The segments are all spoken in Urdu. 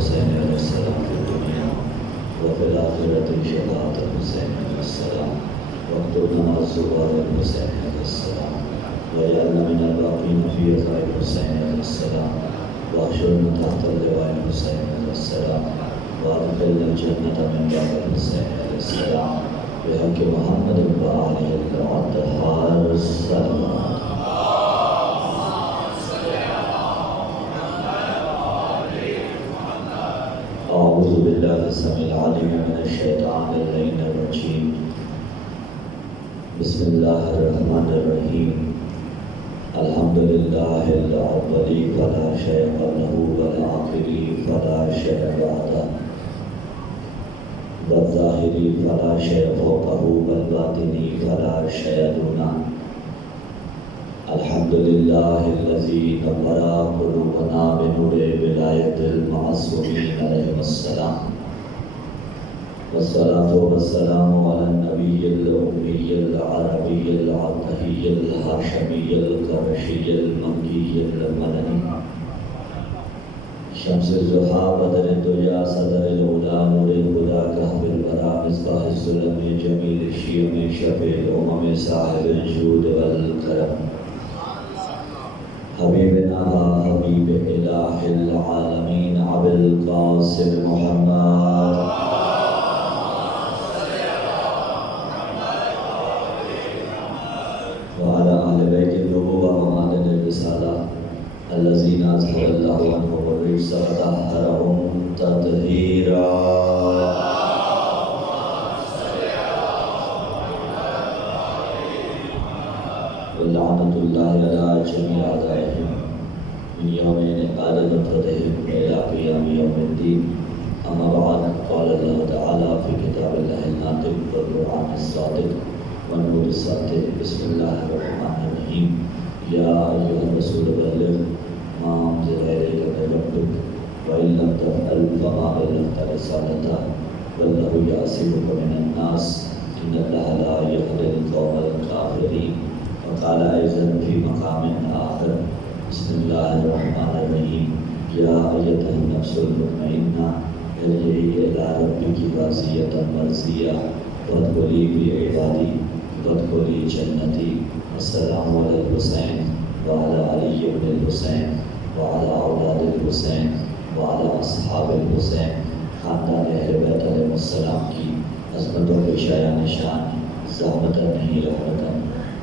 الحسین علیہ السلام فی الدنیا وفی الآخرۃ شفاعۃ الحسین علیہ السلام واکتبنا مع الزبار الحسین علیہ السلام واجعلنا من الباقین فی عزاء الحسین علیہ السلام واحشرنا تحت لواء الحسین علیہ السلام وادخلنا الجنة من باب الحسین علیہ السلام بحق محمد وآلہ الأطہار الصلوات. اعوذ باللہ السمیع العلیم من الشیطان اللعین الرجیم. بسم اللہ الرحمن الرحیم. الحمد للہ الاول فلا شیء له والآخر فلا شیء بعدہ والظاہر فلا شیء فوقہ والباطن فلا شیء دونہ. الحمد للہ الذی نور قلوبنا بنور ولایت المعصومین علیہم السلام والصلاة والسلام علی النبی الأمی العربی العطہی الہاشمی القرشی المکی المدنی شمس الضحیٰ بدر الدجیٰ صدر العلا نور خدا کہف الورا مصباح الظلم جمیل الشیم شفیع الامم صاحب الجود والکرم حبیبنا حبیب الہ العالمین ابو القاسم محمد وعلى اہل بیت النبوہ ومعدن الرسالہ الذین اذهب اللہ عنہم الرجس وطہرهم تطہیرا. ولعنۃ اللہ علی جمیع اعدائهم من یوم انعقاد نطفتهم الى قیام یوم الدین. اما بعد قال اللہ تعالی فی کتاب اللہ الناطق والقرآن الصادق والنور الساطع. بسم اللہ الرحمن الرحیم. یا ایھا الرسول بلغ ما انزل الیک من ربک وان لم تفعل فما بلغت رسالتہ واللہ یعصمک من الناس ان اللہ لا یهدی القوم الکافرین. وقال ایضا فی مقام آخر بسم اللہ الرحمن الرحیم. یا ایتھا النفس المطمئنہ ارجعی الی ربک راضیۃ مرضیہ وادخلی فی عبادی وادخلی جنتی. السلام علی الحسین وعلی علی بن الحسین وعلی اولاد الحسین وعلی اصحاب الحسین. خاندان اہل بیت علیہ السلام کی عظمتوں کے شایان نشان زحمتاً نہیں رحمتاً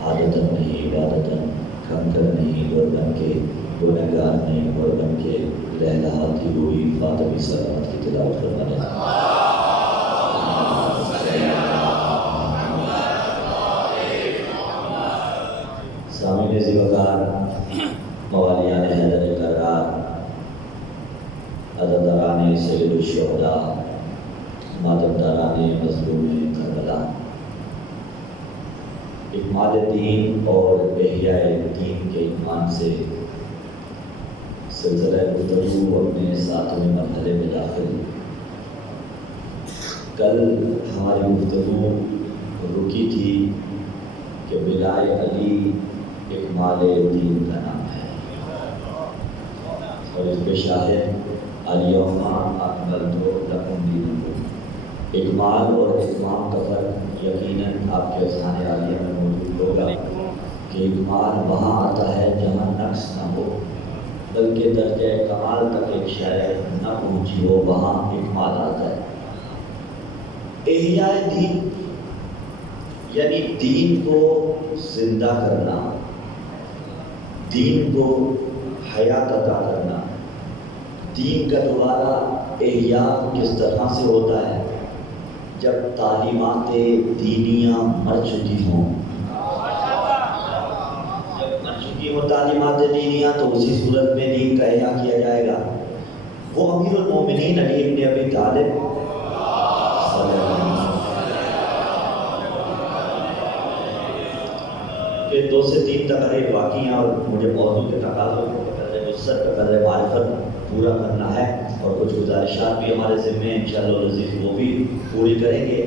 عادتاً نہیں عبادتاً کنکر نہیں گور بن کے گنہگار نہیں گور بن کے لہلہاتی ہوئی فاطمی سلامت کی تلاوت فرمانے. سامعین ذی وقار، موالیان حیدر کرار، عزاداران سید الشہداء، ماتمداران مظلوم کربلا، اکمال دین اور احیاء دین کے عنوان سے سلسلہ گفتگو اپنے ساتویں مرحلے میں داخل. کل ہماری گفتگو رکی تھی کہ ولائے علی اکمال دین کا نام ہے اور اس پہ شاہد الیوم اکملت لکم دینکم. اکمال اور اتمام کا فرق یقیناً آپ کے اذہان عالیہ میں موجود ہوگا کہ اکمال وہاں آتا ہے جہاں نقص نہ ہو بلکہ درجہ کمال تک ایک شے نہ پہنچی ہو، وہاں اکمال آتا ہے. احیاء دین یعنی دین کو زندہ کرنا، دین کو حیات عطا کرنا. دین کا دوبارہ احیاء کس طرح سے ہوتا ہے؟ جب تعلیمات دینیاں مر چکی ہوں. جب مر چکی ہوں تعلیمات دینیاں تو اسی صورت میں دین کا احیاء کیا جائے گا. وہ امیر المومنین علی ابن ابی طالب کہ 2 سے 3 تقریر باقی ہیں اور مجھے موضوع کے تقاضوں کو قدر وسعت کا قدر معرفت پورا کرنا ہے اور کچھ گزارشات بھی ہمارے ذمے ہیں انشاءاللہ العزیز وہ بھی پوری کریں گے.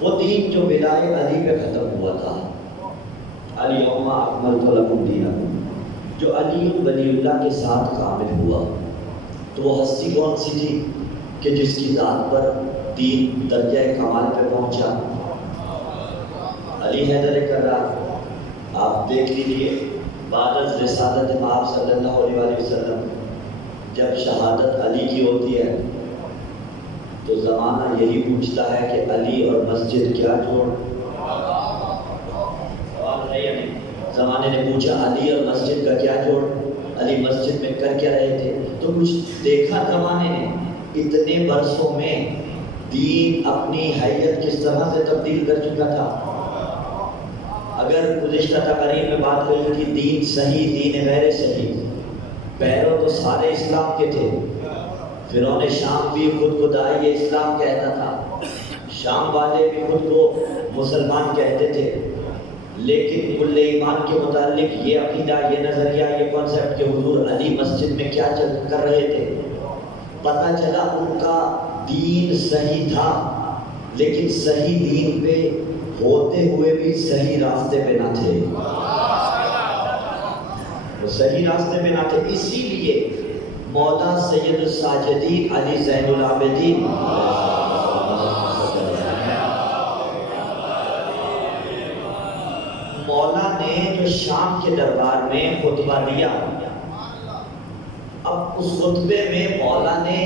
وہ دین جو ولائے علی پہ ختم ہوا تھا، الیوم اکملت لکم دینکم، جو علی ولی اللہ کے ساتھ کامل ہوا، تو وہ ہستی کون سی تھی کہ جس کی ذات پر دین درجہ کمال پہ پہنچا؟ علی حیدر کرار۔ آپ دیکھ لیجئے بعد از رسالت آپ صلی اللہ علیہ وسلم جب شہادت علی کی ہوتی ہے تو زمانہ یہی پوچھتا ہے کہ علی اور مسجد کیا جوڑ؟ زمانے نے پوچھا علی اور مسجد کا کیا جوڑ؟ علی مسجد میں کر کیا رہے تھے؟ تو کچھ دیکھا زمانے نے اتنے برسوں میں دین اپنی حیت کس طرح سے تبدیل کر چکا تھا۔ اگر گزشتہ تقریر میں بات کری تھی دین صحیح دین غیر صحیح، پیروں تو سارے اسلام کے تھے۔ فرعون شام بھی خود کو داعی اسلام کہتا تھا، شام والے بھی خود کو مسلمان کہتے تھے، لیکن کل ایمان کے متعلق یہ عقیدہ، یہ نظریہ، یہ کنسیپٹ کہ حضور علی مسجد میں کیا کر رہے تھے، پتہ چلا ان کا دین صحیح تھا لیکن صحیح دین پہ ہوتے ہوئے بھی صحیح راستے پہ نہ تھے، وہ صحیح راستے پہ نہ تھے۔ اسی لیے مولا سید الساجدین علی زین العابدین مولا نے جو شام کے دربار میں خطبہ دیا، اب اس خطبے میں مولا نے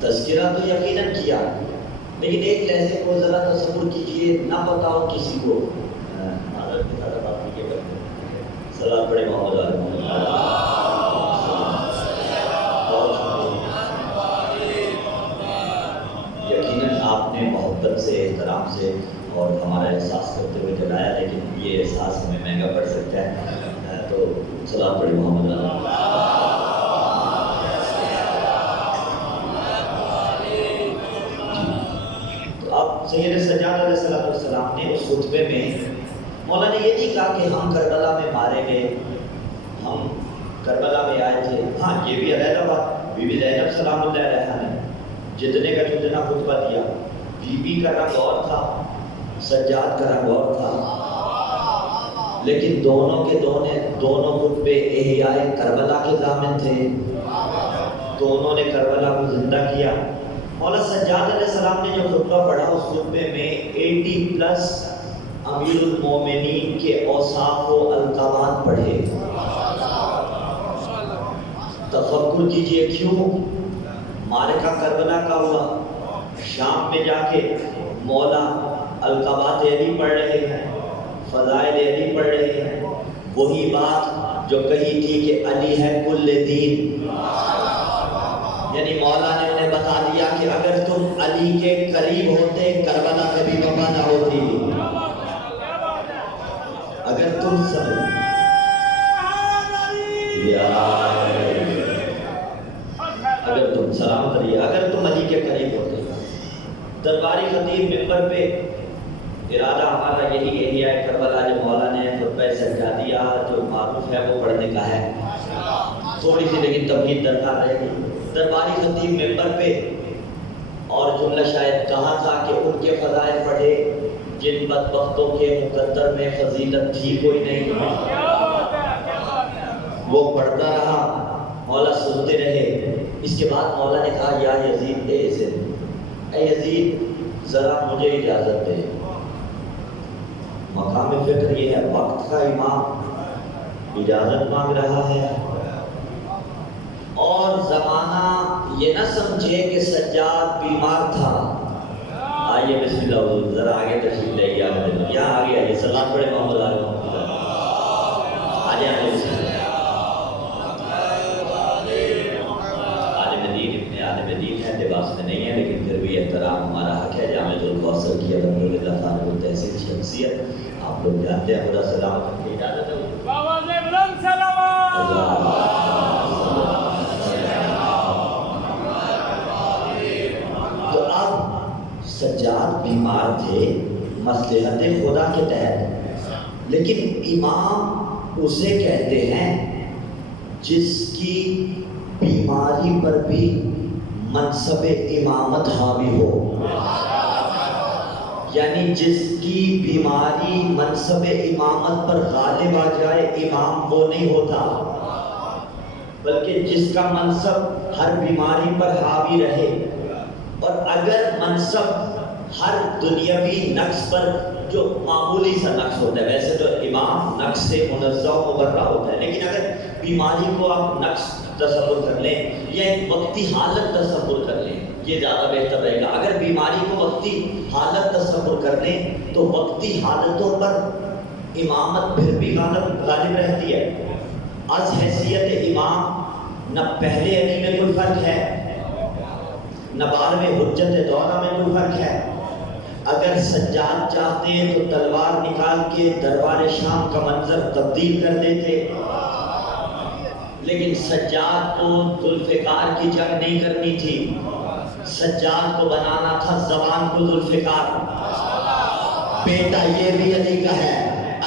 تذکرہ تو یقیناً کیا، لیکن ایک لہجے کو ذرا تصور کیجئے، نہ پتا ہو کسی کو، حضرت کے ساتھ بات کیجئے کرتے صلاۃ پڑھے محمد علیہ آپ نے محبت سے، احترام سے اور ہمارا احساس کرتے ہوئے جلایا، لیکن یہ احساس ہمیں مہنگا پڑ سکتا ہے، تو صلاۃ پڑھی محمد علیہ۔ تو اب سید سجاد علیہ السلام نے اس خطبے میں مولا نے یہ نہیں کہا کہ ہم کربلا میں مارے گئے، ہم کربلا میں آئے تھے۔ ہاں یہ بھی علیحدہ بات، بی بی زینب سلام اللہ علیہا نے جتنے کا جتنا خطبہ دیا، بی بی کا رنگ اور تھا، سجاد کا رنگ اور تھا، لیکن دونوں کے دونوں خطبے احیاء کربلا کے ضامن تھے، دونوں نے کربلا کو زندہ کیا۔ مولا سجاد علیہ السلام نے جو خطبہ پڑھا اس خطبے میں 80+ امیر المومنین کے اوصاف و القابات پڑھے۔ تفکر کیجئے کیوں؟ معرکہ کربلا کا ہوا، شام میں جا کے مولا القابات علی پڑھ رہے ہیں، فضائل علی پڑھ رہے ہیں، وہی بات جو کہی تھی کہ علی ہے کل دین، یعنی مولا نے انہیں بتا دیا کہ اگر تم علی کے قریب ہوتے کربلا کبھی وبا نہ ہوتی، اگر تم اگر تم سلام کریے، اگر تم علی کے قریب ہوتے۔ درباری خطیب ممبر پہ ارادہ ہمارا یہی احیاء کربلا جو مولا نے خطبہ سجادیہ جو معروف ہے وہ پڑھنے کا ہے، تھوڑی سی لیکن تمہید درکار رہے گی۔ درباری خطیب ممبر پہ اور جملہ شاید کہا تھا کہ ان کے فضائل پڑھے جن بدبختوں کے مقدر میں فضیلت تھی کوئی نہیں، وہ پڑھتا رہا، مولا سنتے رہے۔ اس کے بعد مولا نے کہا یا یزید اے یزید ذرا مجھے اجازت دے۔ مقام فکر یہ ہے، وقت کا امام اجازت مانگ رہا ہے، اور زمانہ یہ نہ سمجھے کہ سجاد بیمار تھا۔ آئیے بسم اللہ حضور ذرا آگے تشریف لے گیا، یہاں آگے آئیے، صلاۃ پڑھے محمد علیہ آجے آجے بسم اللہ۔ عالم دین ہے، لباس میں نہیں ہے، لیکن پھر بھی احترام ہمارا حق ہے۔ جامعۃ الکوثر کی الحمدللہ فارغ التحصیل شخصیت، آپ لوگ جانتے ہیں، خدا سلامت کی اجازت ہے۔ تو اب سجاد بیمار تھے مصلحت خدا کے تحت، لیکن امام اسے کہتے ہیں جس کی بیماری پر بھی منصب امامت حاوی ہو، یعنی جس کی بیماری منصب امامت پر غالب آ جائے امام وہ نہیں ہوتا۔ بلکہ جس کا منصب ہر بیماری پر حاوی رہے، اور اگر منصب ہر دنیاوی نقص پر، جو معمولی سا نقص ہوتا ہے، ویسے تو امام نقص سے منزہ و مبرہ ہوتا ہے، لیکن اگر بیماری کو آپ نقص تصور کر لیں یا ایک وقتی حالت تصور کر لیں، یہ زیادہ بہتر رہے گا۔ اگر بیماری کو وقتی حالت تصور کر لیں تو وقتی حالتوں پر امامت پھر بھی غالب رہتی ہے۔ از حیثیت امام نہ پہلے علی میں کوئی فرق ہے، نہ بعد میں حجت دورہ میں کوئی فرق ہے۔ اگر سجاد چاہتے تو تلوار نکال کے دربار شام کا منظر تبدیل کر دیتے، لیکن سجاد کو ذوالفقار کی جنگ نہیں کرنی تھی، سجاد کو بنانا تھا زبان کو ذوالفقار۔ بیٹا یہ بھی علی کا ہے،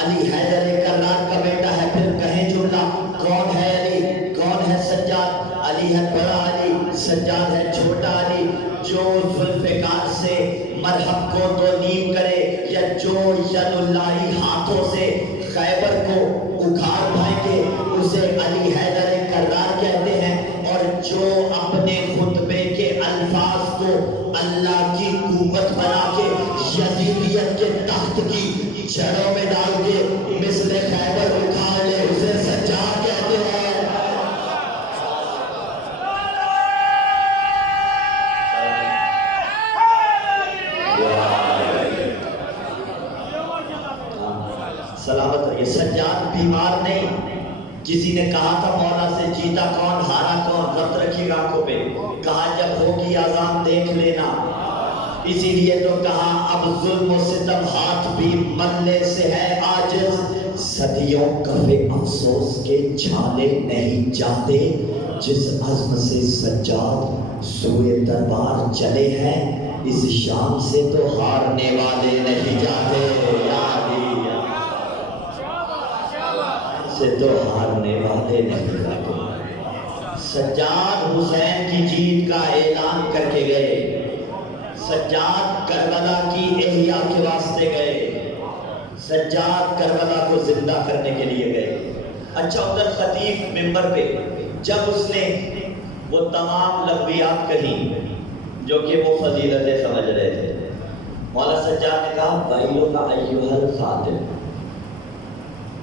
علی حیدر کرار کا بیٹا ہے، پھر کہیں جملہ کون ہے علی، کون ہے سجاد؟ علی ہے بڑا علی، سجاد ہے چھوٹا علی۔ جو ذوالفقار سے مرحب کو تو نیم کرے، یا جو ید اللہ ہاتھوں سے خیبر کو اکھاڑ پھینکے، اسے علی حیدر کرار کہتے ہیں۔ اور جو اپنے خطبے کے الفاظ کو اللہ کی قوت بنا کے یزیدیت کے تخت کی جڑوں میں ڈال کے مثل خیبر اکھاڑ لے، اسے سجاد کہتے ہیں۔ سلامت رہیے۔ سجاد بیمار نہیں۔ کسی نے کہا تھا مولا سے جیتا کون ہارا کون، ربط رکھیے گا آنکھوں پہ، کہا جب ہوگی آزان دیکھ لینا، اسی لیے تو کہا اب ظلم و ستم ہاتھ بھی مرنے سے ہے عاجز، صدیوں کفے افسوس کے چھالے نہیں جاتے، جس عزم سے سجاد سوئے دربار چلے ہیں، اس شام سے تو ہارنے والے نہیں جاتے، سے تو ہارنے والے نہیں جاتے۔ سجاد حسین کی جیت کا اعلان کر کے گئے، سجاد کربلا کی احیاء کے واسطے گئے، سجاد کربلا کو زندہ کرنے کے لیے گئے۔ اچھا ادھر خطیب منبر پہ جب اس نے وہ تمام لغویات کہیں جو کہ وہ فضیلتیں سمجھ رہے تھے، مولا سجاد نے کہا وَيْلُكَ أَيُّهَا الْخَاطِبُ،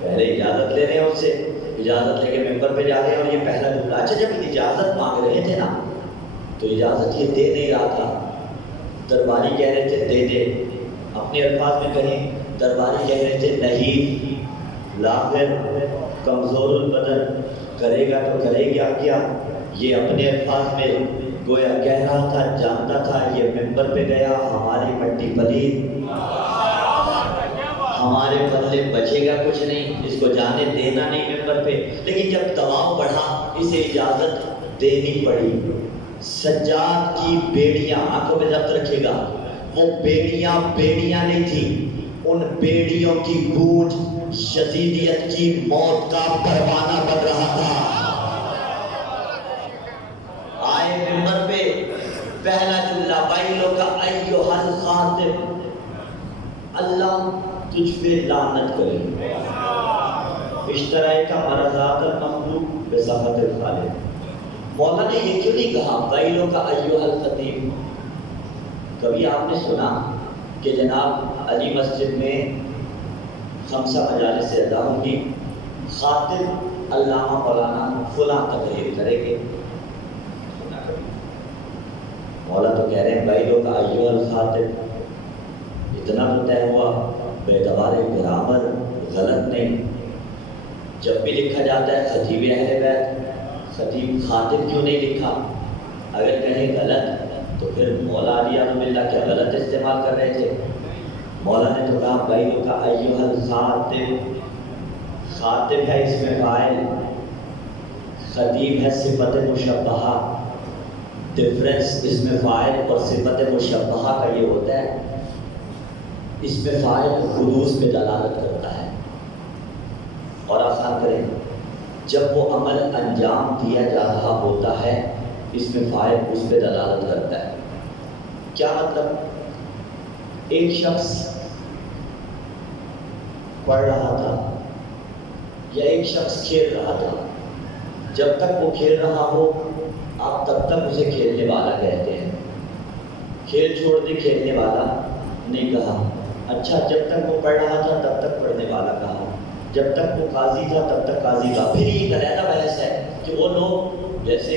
پہلے اجازت لے رہے ہیں اس سے، اجازت لے کے ممبر پہ جا رہے ہیں، اور یہ پہلا جملہ۔ اچھا جب اجازت مانگ رہے تھے نا تو اجازت یہ دے نہیں رہا تھا، درباری کہہ رہے تھے دے دے، اپنے الفاظ میں کہیں درباری کہہ رہے تھے نہیں، لاغر کمزور البدن، کرے گا تو کرے گا کیا، یہ اپنے الفاظ میں گویا کہہ رہا تھا، جانتا تھا یہ ممبر پہ گیا ہماری مٹی پلید، ہمارے بدلے بچے گا کچھ نہیں، اس کو جانے دینا نہیں ممبر پہ، لیکن جب دباؤ بڑھا اسے اجازت دینی پڑی۔ سجاد کی بیڑیاں، آنکھوں میں ضبط رکھے گا، وہ بیڑیاں نہیں تھیں، ان بیڑیوں کی گونج یزیدیت کی موت کا پروانہ بن رہا تھا۔ آئے ممبر پہ، پہلا جملہ وَيْلُكَ أَيُّهَا الْخَاطِبُ، اللہ تجھ پہ لعنت کرے، اشترائی کا مرضات المحبوب بصحت الخالق۔ مولا نے یہ کیوں نہیں کہا وَيْلُكَ أَيُّهَا الْخَطِيبُ؟ کبھی آپ نے سنا کہ جناب علی مسجد میں 5 مجالس سے ادا ہوں گی، خاطب علامہ مولانا فلاں تقریر کریں گے؟ مولا تو کہہ رہے ہیں وَيْلُكَ أَيُّهَا الْخَاطِبُ، اتنا تو طے ہوا، بے اعتبار گرامر غلط نہیں۔ جب بھی لکھا جاتا ہے خطیب اہل بیت، خطیب خاطب کیوں نہیں لکھا؟ اگر کہیں غلط تو پھر مولا علی عنہ باللہ کیا غلط استعمال کر رہے تھے؟ مولا نے تو کہا وَيْلُكَ أَيُّهَا الْخَاطِبُ، خاطب ہے اس میں فاعل، خطیب ہے صفت مشبہہ، ڈفرنس اس میں فاعل اور صفت مشبہہ کا یہ ہوتا ہے، اس میں فاعل حدوث پہ دلالت کرتا ہے۔ اور آسان کریں، جب وہ عمل انجام دیا جا رہا ہوتا ہے اس میں فاعل اس پہ دلالت کرتا ہے۔ کیا مطلب؟ ایک شخص پڑھ رہا تھا یا ایک شخص کھیل رہا تھا، جب تک وہ کھیل رہا ہو آپ تب تک اسے کھیلنے والا کہتے ہیں. کھیل چھوڑ دے کھیلنے والا نہیں کہا. اچھا جب تک وہ پڑھ رہا تھا تب تک پڑھنے والا کہا. جب تک وہ قاضی تھا تب تک قاضی کہا. پھر یہ علیحدہ بحث ہے کہ وہ لوگ جیسے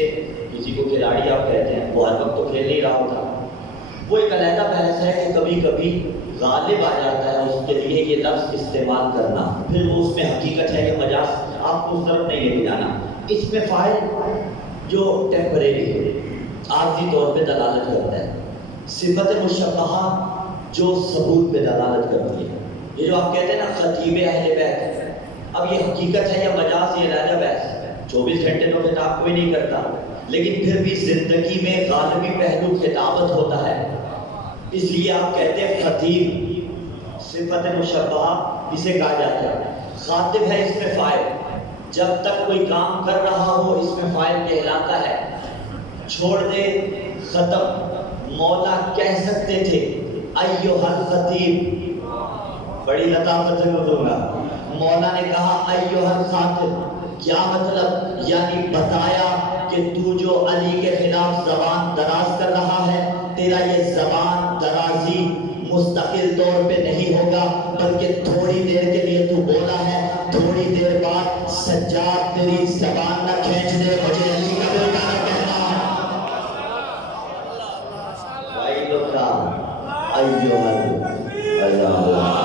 کسی کو کھلاڑی آپ کہتے ہیں وہ ہر وقت تو کھیل نہیں رہا ہوتا. وہ ایک علیحدہ بحث ہے کہ کبھی کبھی غالب آ جاتا ہے اس کے لیے یہ لفظ استعمال کرنا. پھر وہ اس میں حقیقت ہے کہ مجاز آپ کو اس طرف نہیں لے کے جانا. اس میں فاعل جو ٹیمپریری ہے عارضی طور پہ دلالت کرتا ہے. صفت مشبہہ جو ثبوت پہ دلالت کرتی ہے. یہ جو آپ کہتے ہیں نا خطیب اہل بیت، اب یہ حقیقت ہے یا مجاز یہ علیحدہ بحث ہے. 24 گھنٹے تو خطاب کوئی نہیں کرتا لیکن پھر بھی زندگی میں غالبی پہلو خطابت ہوتا ہے. اس لیے آپ کہتے ہیں خطیب صفت مشبہہ اسے کہا جاتا ہے. خاطب ہے اس میں فاعل. جب تک کوئی کام کر رہا ہو اس میں فاعل کہلاتا ہے. چھوڑ دے ختم. مولا کہہ سکتے تھے ایھا الخطیب، بڑی لطافت سے بولوں گا. مولا نے کہا ایھا الخاطب، کیا مطلب؟ یعنی بتایا کہ تو جو علی کے خلاف زبان دراز کر رہا ہے تیرا یہ زبان درازی مستقل طور پہ نہیں ہوگا بلکہ تھوڑی دیر کے لیے تو بولا ہے، تھوڑی دیر بعد سجاد تیری زبان نہ کھینچ دے مجھے علی کا بیٹا نہ کہنا. بھائی لوگ کا ایھا اللہ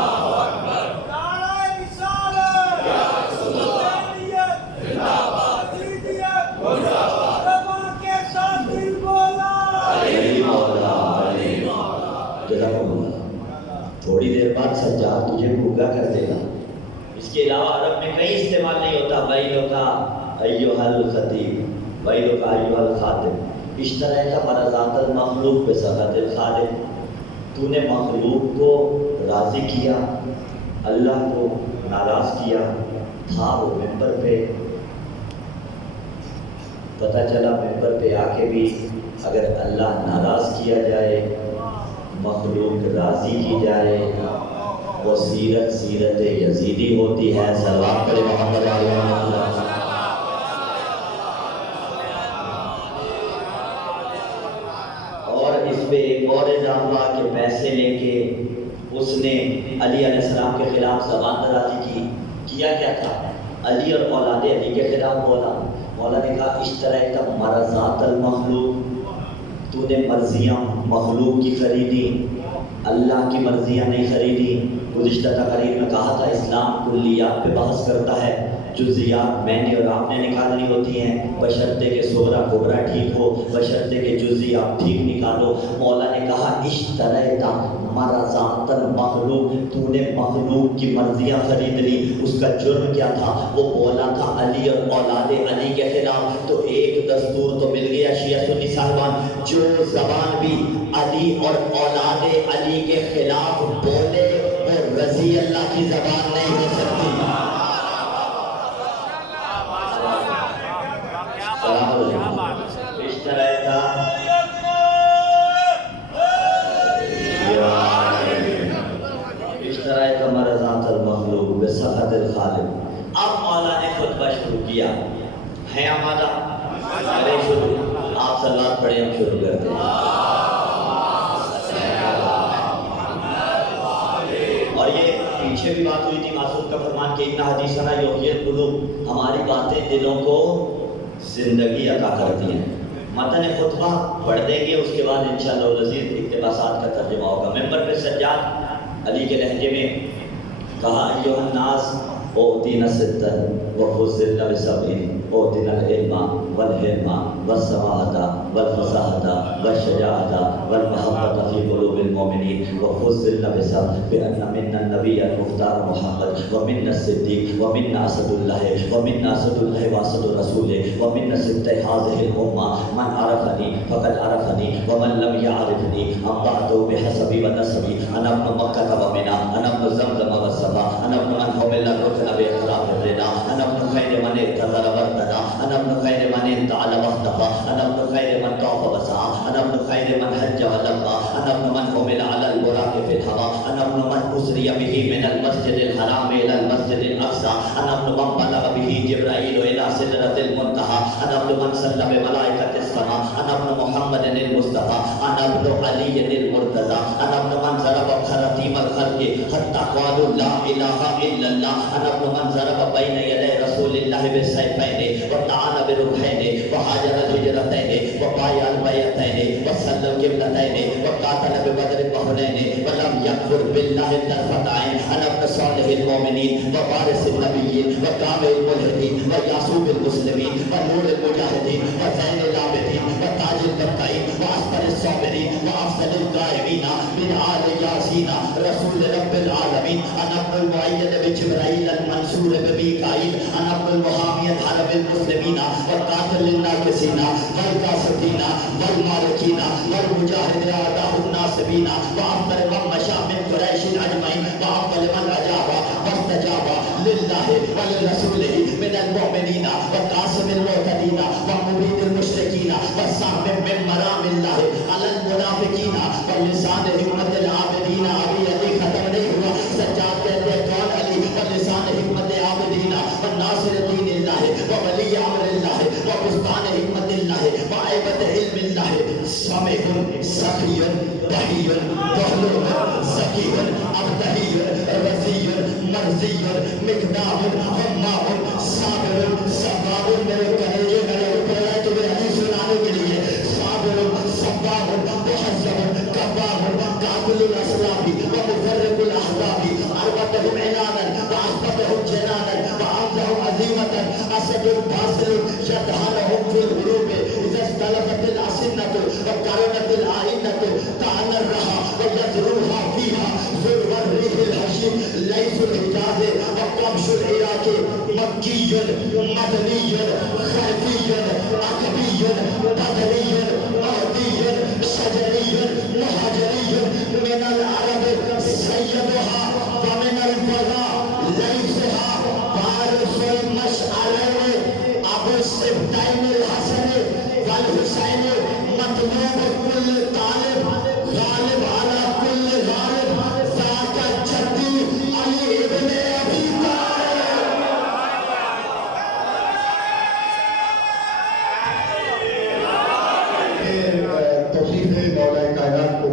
تھوڑی دیر بعد سجاد تجھے بھوکا کر دے گا. اس کے علاوہ عرب میں کہیں استعمال نہیں ہوتا. ویلو کا ایھا الخطیب، ویلو کا ایھا الخاطب. اشترى کا مرضات المخلوق بسخط الخالق. تو نے مخلوق کو راضی کیا، اللہ کو ناراض کیا. تھا وہ ممبر پہ، پتہ چلا ممبر پہ آ کے بھی اگر اللہ ناراض کیا جائے مخلوق راضی کی جائے وہ سیرت یزیدی ہوتی ہے. صلوات پڑھے محمد علیہ وسلم. اور اس پہ ایک اور اضافہ کہ پیسے لے کے اس نے علی علیہ السلام کے خلاف زبان درازی کیا کیا تھا؟ علی اور اولاد علی کے خلاف بولا. مولا نے کہا اشترى کا مرضات المخلوق، تو نے مرضیاں مخلوق کی خریدی، اللہ کی مرضیاں نہیں خریدی. گزشتہ تقریر میں کہا تھا اسلام کلیات پہ بحث کرتا ہے، جزیات میں نے اور آپ نے نکالنی ہوتی ہیں بشرطے کہ صغرا کبرا ٹھیک ہو، بشرطے کہ جزی آپ ٹھیک نکالو. مولا نے کہا اشترى مرضات المخلوق، تو نے مخلوق کی مرضیاں خرید لی. اس کا جرم کیا تھا؟ وہ بولا تھا علی اور اولاد علی کے خلاف. تو ایک دستور تو مل گیا شیعہ سنی صاحبان، جو زبان بھی علی اور اولاد علی کے خلاف بولے وہ رضی اللہ کی زبان نہیں ہو سکتی. اشترى کا مرضات المخلوق بسخط الخالق. اب مولا نے خطبہ شروع کیا. ہے آمادہ؟ ارے شروع. آپ صلوات پڑھیں ہم شروع کرتے ہیں. اور یہ پیچھے بھی بات ہوئی تھی معصوم کا فرمان کہ ان حدیثنا یحیی القلوب، ہماری باتیں دلوں کو زندگی عطا کرتی ہیں. متن خطبہ پڑھ دیں گے اس کے بعد انشاءاللہ العزیز اقتباسات کا ترجمہ ہوگا. ممبر پہ سجاد علی کے لہجے میں کہا ایھا الناس اوتینا ستا وخذلنا بسبع، اوتینا العلم والحلم والسماحة والفصاحة والشجاعة والمحبة في قلوب المؤمنين وخذلنا بسبع بأن منا النبي المختار محمد ومنا الصديق ومنا أسد الله ومنا أسد الله وأسد رسوله ومنا سبط هذه الأمة من عرفني فقد عرفني ومن لم يعرفني أنبأته بحسبي ونسبي أنا ابن مكة ومنى أنا ابن زمزم والصفا أنا ابن من حمل الركن بإحترام الرضا أنا ابن خير من اعتذر وارتدى أنا ابن خير من انتعل وحده وصافى، أنا ابن خير من طاف وسعى، أنا ابن خير من حج ولبى، أنا ابن من حمل على البراق في الهوى، أنا ابن من أسري به من المسجد الحرام إلى المسجد الأقصى، أنا ابن من بلغ به جبرائيل إلى سدرة المنتهى، أنا ابن من سلم ملائكة السماء، أنا ابن محمد المصطفى، أنا ابن علي المرتضى، أنا ابن من ضرب خرطيم الخلق حتى قالوا لا إله إلا الله، أنا ابن من ضرب بين يدي رسول الله بالسيفين وطعن بالرمحين وهاجر الهجرتين وبايع البيعتين وصلى القبلتين وقاتل ببدر وحنين ولم يكفر بالله طرفة عين، أنا ابن صالح المؤمنين ووارث النبيين وكامل الملحدين ويعصوب المسلمين ونور المجاهدين وزين العابدين وتاج المتقين وأسطر الصابرين وأفضل القائمين من آل ياسين رسول رب العالمين، أنا ابن المؤيد بجبرائيل المنصور بميكائيل، أنا ابن المحامية حرب المسلمين والقاتل للناكسين والقاسطين والمالكين والمجاهد أعداء الناصبين وأفضل من مشى من قريش أجمعين وأفضل من أجاب واستجاب لله ولرسوله من المؤمنين وقاسم المعتدين ومريد المشركين والصعب من مرام الله على المنافقين واللسان حكمة العابدين أبي علي ختم نہیں ہوا سجاد کہتے قول علی واللسان حکمت عابدین والناصر دین اللہ وولی امر اللہ وبستان حکمت اللہ وعیبت علم اللہ سمع سخی بہی بہلول ذکی ابتہی رضی مرضی مقدام حمام صابر صباب، میرے کلیجے میرے اوپر ہے تمہیں حدیث سنانے کے لیے، صابر صباب محذب کباب قابل الاسلام ومفرق الاحباب، اربتهم عنانا واثبتهم جنانا وانزهم عزيمة، اسد باصر يدهنهم في الغروب اذا اختلفت الاسنة وقرنت الآئنة طعن الرها ويذروها فيها ذرو الريح الحشيم، ليس الحجاز وقمش العراق مكي مدني خلفي عقبي بدري أرضي شجري مهاجري، من العرب سيدها ومن البراء ليسها، فارس المشعرين أبو السبتين الحسن والحسين، مطلوب كل طالب غالب على كل غالب، ذاك جدي علي ابن أبي طالب. توصیف ہے مولا کائنات کو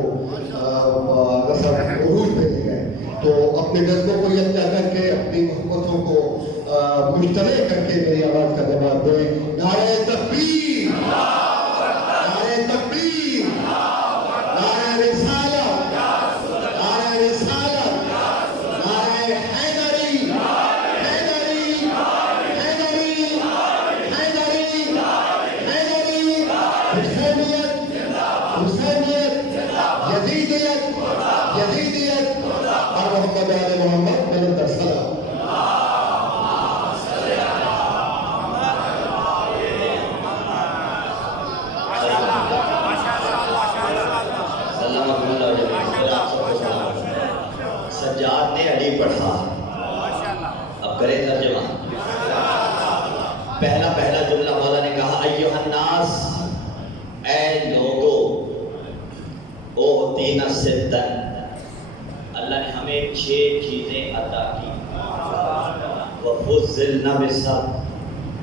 نصر عروج پہ لے گئے تو اپنے جذبوں کو یکجا کر کے اپنی محبتوں کو مشترک کر کے میری آواز کا جواب دیں. نعرہ تکبیر، نعرہ تکبیر، نعرہ رسالت، نعرہ رسالت، نعرہ حیدری، حیدری، حیدری، حیدری، حیدری، حسینیت، حسینیت، یزیدیت، یزیدیت اور محمد آل محمد ملت السلام. سجاد نے علی پڑھا، اب کریں ترجمہ. پہلا جملہ مولا نے کہا ایھا الناس، اے لوگو، اوتینا ستن، اللہ نے ہمیں 6 چیزیں عطا کی، وفضلنا بسبع،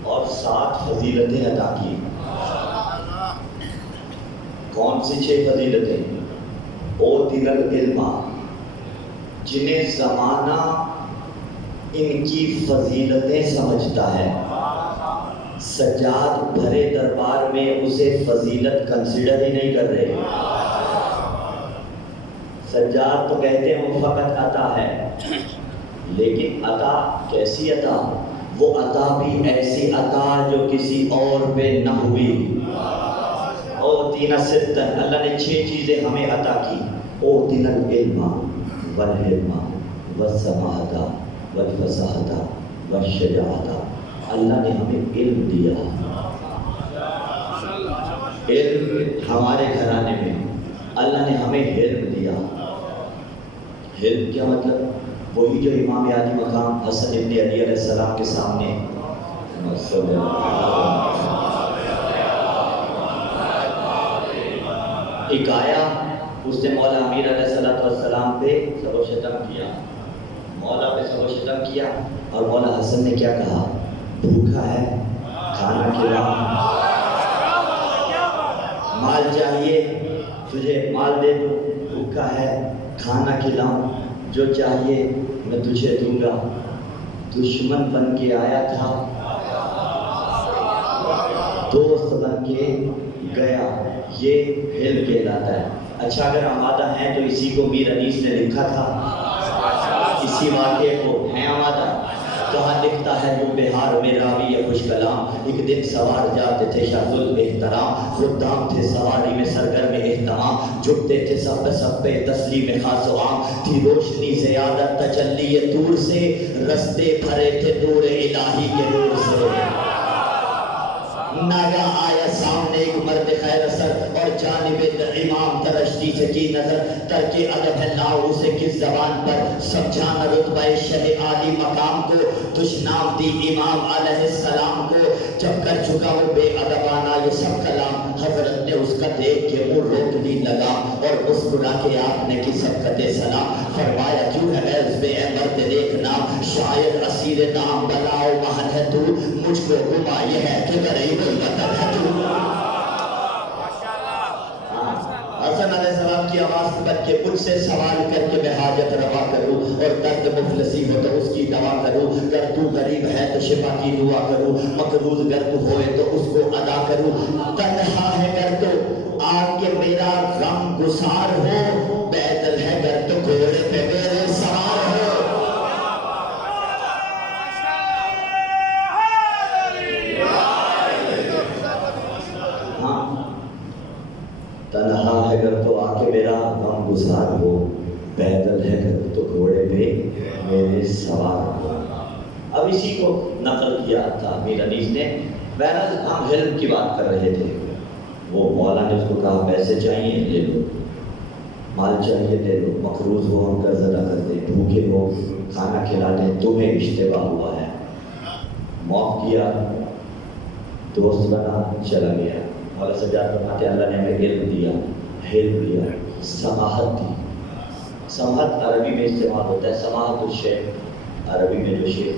اور 7 فضیلتیں عطا کی. کون سی 6 فضیلتیں؟ اوتینا العلم، جنہیں زمانہ ان کی فضیلتیں سمجھتا ہے. سجاد بھرے دربار میں اسے فضیلت کنسیڈر ہی نہیں کر رہے. سجاد تو کہتے ہیں وہ فقط عطا ہے، لیکن عطا کیسی عطا؟ وہ عطا بھی ایسی عطا جو کسی اور پہ نہ ہوئی. اوتینا ستن، اللہ نے 6 چیزیں ہمیں عطا کی. اوتینا العلم والحلم والسماحۃ والفصاحۃ والشجاعۃ، اللہ نے ہمیں علم دیا. علم ہمارے گھرانے میں اللہ نے ہمیں علم دیا. علم کیا مطلب؟ وہی جو امام عالی مقام حسن ابن علی علیہ السلام کے سامنے ایک آیا، اس نے مولا امیر علیہ السلام پہ سب و شتم کیا، مولا پہ سب و شتم کیا، اور مولا حسن نے کیا کہا؟ بھوکا ہے کھانا کھلاؤ، مال چاہیے تجھے مال دے دوں، بھوکا ہے کھانا کھلاؤں، جو چاہیے میں تجھے دوں گا۔ دشمن بن کے آیا تھا، دوست بن کے گیا، یہ حلم کہلاتا ہے۔ اچھا اگر آمادہ ہیں تو اسی کو میر انیس نے لکھا تھا، اسی واقعے کو ہے آمادہ؟ کہاں لکھتا ہے وہ بہار میں راوی خوش کلام، ایک دن سوار جاتے تھے شاذ احترام، خدام تھے سواری میں سرگرم اہتمام، جھکتے تھے سب پہ تسلیم خاص و عام، تھی روشنی زیادہ تجلی دور سے، رستے بھرے تھے نور الہی کے نور سے۔ ناگاہ آیا سامنے ایک مرد خیر اثر، اور جانب امام ترشتی سے کی نظر، ترک ادب ہے لاؤ اسے کس زبان پر، سمجھانا رتبہ شہ عالی مقام کو، دشنام دی امام علیہ السلام کو، جب کر چکا وہ بے ادبانہ یہ سب کلام، حضرت نے اس کا دیکھ کے منہ روک لی لگام، اور مسکرا کے آپ نے کی سبقت سلام، فرمایا کیوں ہے عرض بے اے مرد نیک نام، شاید اسیر نام بلاؤ محل ہے تو، مجھ کو گما یہ ہے کہ غریب الوطن ہے تو۔ حسن علیہ السلام کی آواز بن کے مجھ سے سوال کر کے میں حاجت روا کروں، اور درد مفلسی ہو تو اس کی دوا کروں، گر تو غریب ہے تو شفا کی دعا کروں، مقروض گر تو ہوئے تو اس کو ادا کروں، تنہا ہے گر تو آ کے میرا غم گسار ہو، پیدل ہے گر تو گھوڑے پہ میرے سوار ہو۔ تنہا ہے گر تو آ کے میرا غم گسار ہو، پیدل ہے گر تو گھوڑے پہ میرے سوار ہو۔ اب اسی کو نقل کیا تھا میر انیس نے۔ بہرحال ہم علم کی بات کر رہے تھے، وہ مولا نے اس کو کہا پیسے چاہیے لے لو، مال چاہیے لے لو، مقروض ہو ہم قرض ادا کر دیں، بھوکے ہو کھانا کھلا دیں، تمہیں اشتباہ ہوا ہے۔ معاف کیا، دوست بنا، چلا گیا۔ مولا سجاد فرماتے ہیں اللہ نے ہمیں علم دیا، حلم دیا، سماحت دی۔ سماحت عربی میں استعمال ہوتا ہے، سماحت الشیخ، عربی میں جو شیخ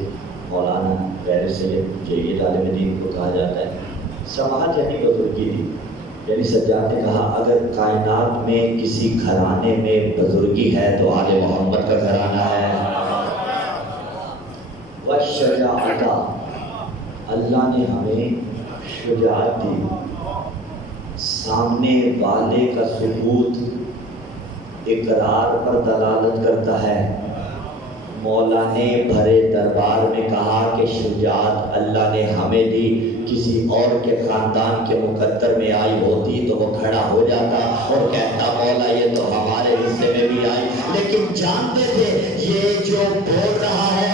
مولانا غیر سید جید عالم دین کو کہا جاتا ہے، سماحت یعنی بزرگی دی۔ یعنی سجاد نے کہا اگر کائنات میں کسی گھرانے میں بزرگی ہے تو آل محمد کا گھرانہ ہے۔ وَالشَّجَاعَةَ، اللہ نے ہمیں شجاعت دی، سامنے والے کا ثبوت اقرار پر دلالت کرتا ہے۔ مولا نے بھرے دربار میں کہا کہ شجاعت اللہ نے ہمیں دی، کسی اور کے خاندان کے مقدر میں آئی ہوتی تو وہ کھڑا ہو جاتا اور کہتا مولا یہ تو ہمارے حصے میں بھی آئی، لیکن جانتے تھے یہ جو بول رہا ہے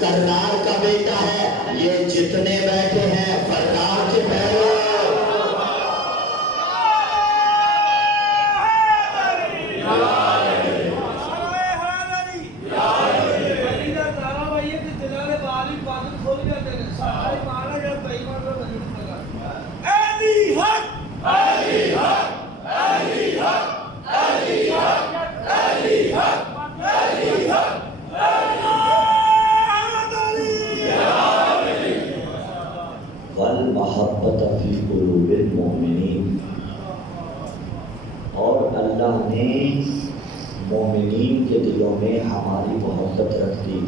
کرنار کا بیٹا ہے، یہ جتنے بیٹھے ہیں فرار کے پہلے۔ والمحبت فی قلوب المؤمنین، اور اللہ نے مومنین کے دلوں میں ہماری محبت رکھ دی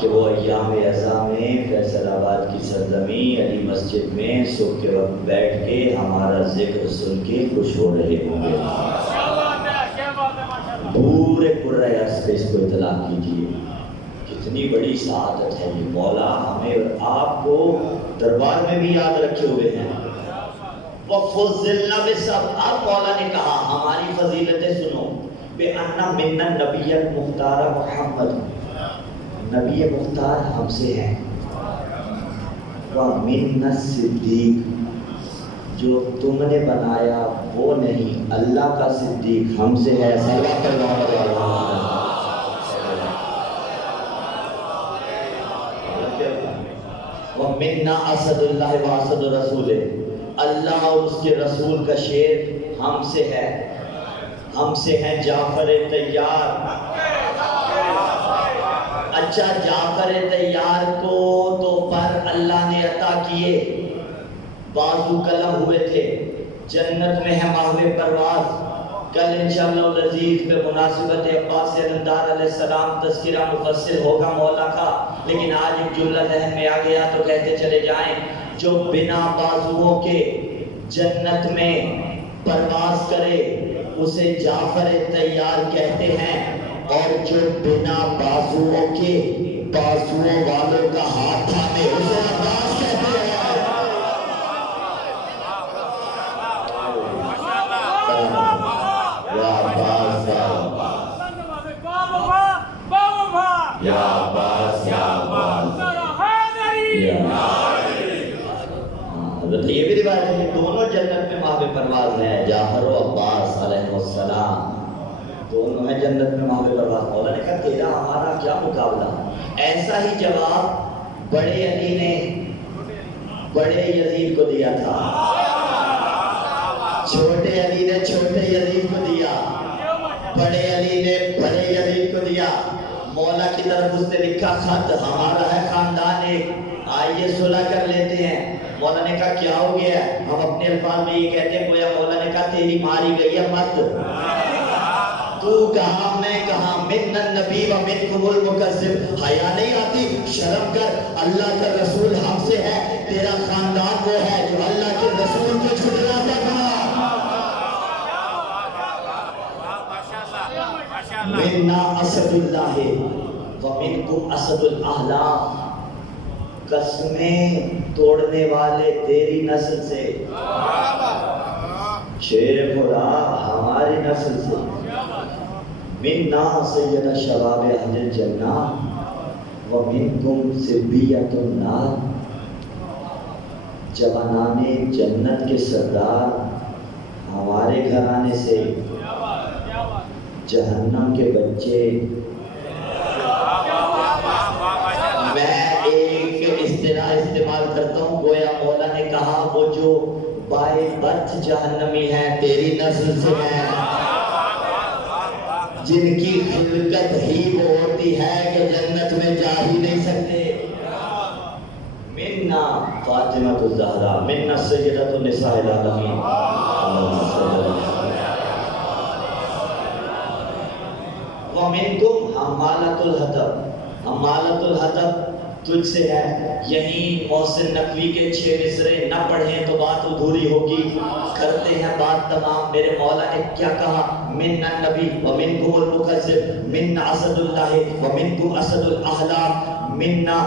کہ وہ ایام عزا میں فیصل آباد کی سرزمین علی مسجد میں صبح کے وقت بیٹھ کے ہمارا ذکر سن کے خوش ہو رہے ہوں گے۔ پورے قرۂ ارض پہ اس کو اطلاع کیجیے، کتنی بڑی سعادت ہے یہ۔ مولا ہمیں اور آپ کو دربار میں بھی یاد رکھے ہوئے ہیں۔ وَفُضِّلْنَا بِالسَّبْعِ، اب مولا نے کہا ہماری فضیلتیں سنو، بِأَنَّ مِنَّا النَّبِيَّ الْمُخْتَارَ مُحَمَّدٌ، نبی مختار ہم سے ہیں، وَمِنَّا الصِّدِّيقُ، جو تم نے بنایا وہ نہیں، اللہ کا صدیق ہم سے ہے۔ صلوات اللہ علیہ وسلم۔ وَمِنَّا اسد اللہ واسد رسولہ، اللہ اور اس کے رسول کا شعر ہم سے ہے، ہم سے ہے جعفر طیار۔ اچھا جعفر طیار کو تو پر اللہ نے عطا کیے، بازو قلم ہوئے تھے، جنت میں ہے ماہو پرواز۔ کل انشاءاللہ العزیز پہ مناسبت عباس علمدار علیہ السلام تذکرہ مفصل ہوگا مولا کا، لیکن آج ایک جملہ ذہن میں آ گیا تو کہتے چلے جائیں۔ جو بنا بازوؤں کے جنت میں پرواز کرے اسے جعفر طیار کہتے ہیں، اور جو بنا بازوؤں کے بازوؤں والوں کا ہاتھ تھامے اسے عباس کہتے ہیں۔ یہ بھی روایت ہے کہ دونوں جنت میں ماہو پرواز ہیں، جعفر و عباس علیہ السلام دونوں ہیں جنت میں ماہو پرواز۔ مولا نے کہا تیرا ہمارا کیا مقابلہ؟ ایسا ہی جواب بڑے علی نے بڑے یزید کو دیا تھا، چھوٹے علی نے چھوٹے یزید کو دیا، بڑے علی نے بڑے یزید کو دیا۔ مولا کی طرف اس نے لکھا خط، ہمارا ہے خاندان ایک، آئیے صلح کر لیتے ہیں۔ مولا نے کہا کیا ہو گیا؟ ہم اپنے الفاظ میں یہ کہتے ہیں، گویا مولا نے کہا تیری ماری گئی ہے مت، تو کہاں میں کہاں، من النبی و منکم المکذب، حیا نہیں آتی؟ شرم کر، اللہ کا رسول ہم سے ہے، تیرا خاندان وہ ہے جو اللہ کے رسول کو جھٹلاتا تھا۔ منا اسد اللہ و منکم اسد الاحلام، قسمیں توڑنے والے تیری نسل سے، شیر خدا ہماری نسل سے۔ منا سید شباب اہل الجنہ و منکم صبیۃ النار، جوانان جنت کے سردار ہمارے گھرانے سے، جہنم کے بچے۔ میں ایک اصطلاح استعمال کرتا ہوں، گویا مولا نے کہا وہ جو بائے برتھ جہنمی ہیں تیری نسل سے ہیں، جن کی خلقت ہی وہ ہوتی ہے کہ جنت میں جا ہی نہیں سکتے۔ منا فاطمہ الزہرا، منا سیدۃ النساء العالمین، وَمِنْكُمْ حَمَّالَةُ الْحَطَبِ، حَمَّالَةُ الْحَطَبِ تجھ سے ہے۔ یہیں محسن نقوی کے 6 مصرے نہ پڑھیں تو بات ادھوری ہوگی، کرتے ہیں بات تمام۔ میرے مولا نے کیا کہا؟ من النبی ومنکم المکذب، من اسد اللہ ومنکم اسد الاحلام، منا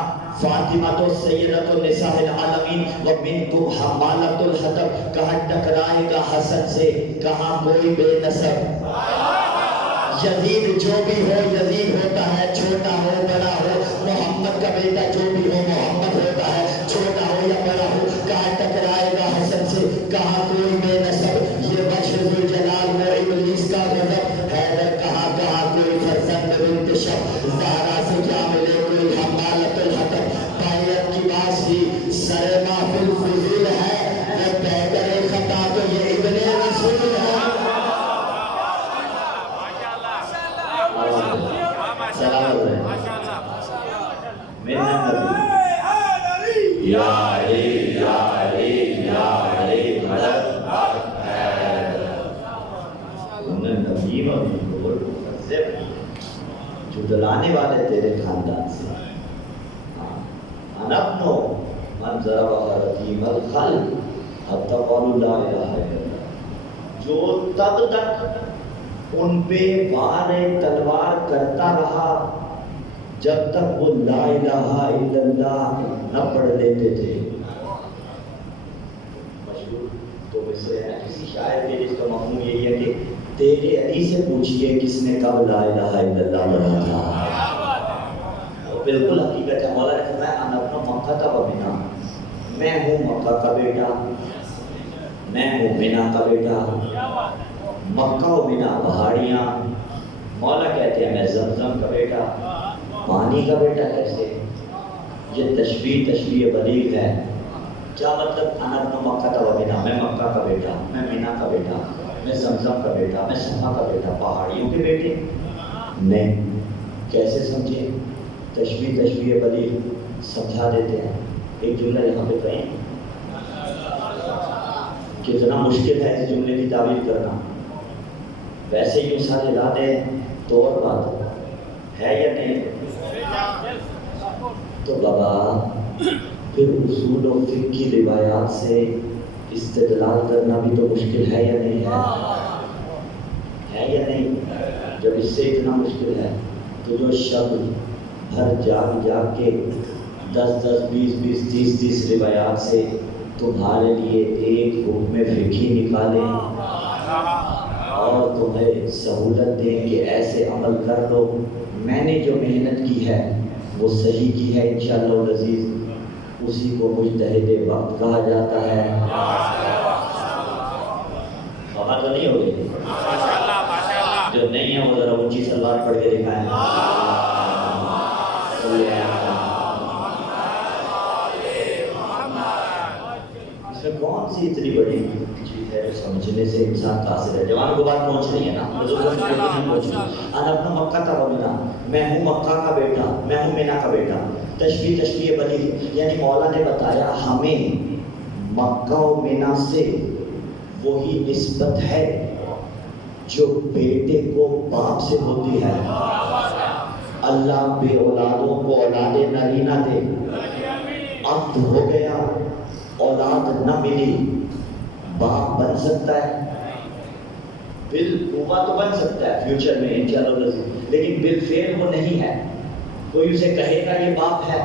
فاطمہ سیدۃ النساء العالمین ومنکم حمالۃ الحطب۔ کہاں ٹکرائے گا حسن سے، کہاں کوئی بے نسب۔ یزید جو بھی ہو یزید ہوتا ہے، چھوٹا ہو بڑا ہو، محمد کا بیٹا جو بھی ہو محمد ہوتا ہے، چھوٹا ہو یا بڑا ہو۔ کہاں ٹکرائے گا حسن سے، کہاں کوئی بے نسب۔ یہ وجہ ذوالجلال وہ ابلیس کا غضب، حیدر کہاں کہاں کوئی فرزند بنت شب، زہرا سے کیا ملے کوئی حمالۃ الحطب۔ پائلٹ کی باز بھی سر محفل فضول ہے، یہ بہتر خطا تو یہ ابن رسول ہے۔ یا علی یا علی یا علی مدد ہے نبی و جھٹلانے والے تیرے خاندان سے۔ انا ابنو من ضرب خرطیم الخلق حتی قالوا لا الہ الا اللہ، جو تب تک ان پہ وار تلوار کرتا رہا جب تک وہ لا الہ الا اللہ نہ پڑھ لیتے تھے۔ مشہور تو مصرے ہیں کسی شاعر کے جس کا مفہوم یہی ہے کہ تیرے علی سے پوچھئے کس نے کب لا الہ الا اللہ پڑھا تھا۔ وہ بالکل حقیقت ہے۔ مولا نے فرمایا انا ابن مکہ کا بنا، میں ہوں مکہ کا بیٹا، میں ہوں مینا کا بیٹا۔ مکہ و مینا پہاڑیاں، مولا کہتے ہیں میں زمزم کا بیٹا، پانی کا بیٹا کیسے؟ یہ تشبیہ بلیغ ہے۔ کیا مطلب؟ انا ابن مکہ و مینا، میں مکہ کا بیٹا، میں مینا کا بیٹا، میں زمزم کا بیٹا، میں صفا کا بیٹا، پہاڑیوں کے بیٹے نہیں. کیسے سمجھے؟ تشبیہ بلی سمجھا دیتے ہیں. ایک جملہ یہاں پہ کہیں، کتنا مشکل ہے اس جملے کی تعبیر کرنا. ویسے یوں سارے ارادے تو اور بات ہے یا نہیں؟ تو بابا پھر اصول و فقہ کی روایات سے استدلال کرنا بھی تو مشکل ہے یا نہیں ہے یا نہیں؟ جب اس سے اتنا مشکل ہے تو جو شب بھر جاگ کے 10 20 30 روایات سے تمہارے لیے ایک حکم فقہی نکالیں اور تمہیں سہولت دیں کہ ایسے عمل کر لو. میں نے جو محنت کی ہے وہ صحیح کی ہے انشاءاللہ العزیز، اسی کو مجتہد وقت کہا جاتا ہے. بابا تو نہیں ہو گئی؟ جو نہیں ہے وہ ذرا اونچی سلوات پڑھ کے دکھائیں. اس میں کون سی اتنی بڑی چیز ہے جو سمجھنے سے انسان قاصر ہے؟ جوان کو بات پہنچ رہی ہے نا؟ انا ابن مکہ و مینا، میں ہوں مکہ کا بیٹا، میں ہوں مینا کا بیٹا. تشبیہ بلی، یعنی مولا نے بتایا ہمیں مکہ و مینا سے وہی نسبت ہے جو بیٹے کو باپ سے ہوتی ہے. اللہ بے اولادوں کو اولاد نرینہ دے، عقد ہو گیا، اولاد نہ ملی، باپ بن سکتا ہے، بالقوہ تو بن سکتا ہے فیوچر میں انشاءاللہ، لیکن بالفعل وہ نہیں ہے. کوئی اسے کہے گا یہ باپ ہے،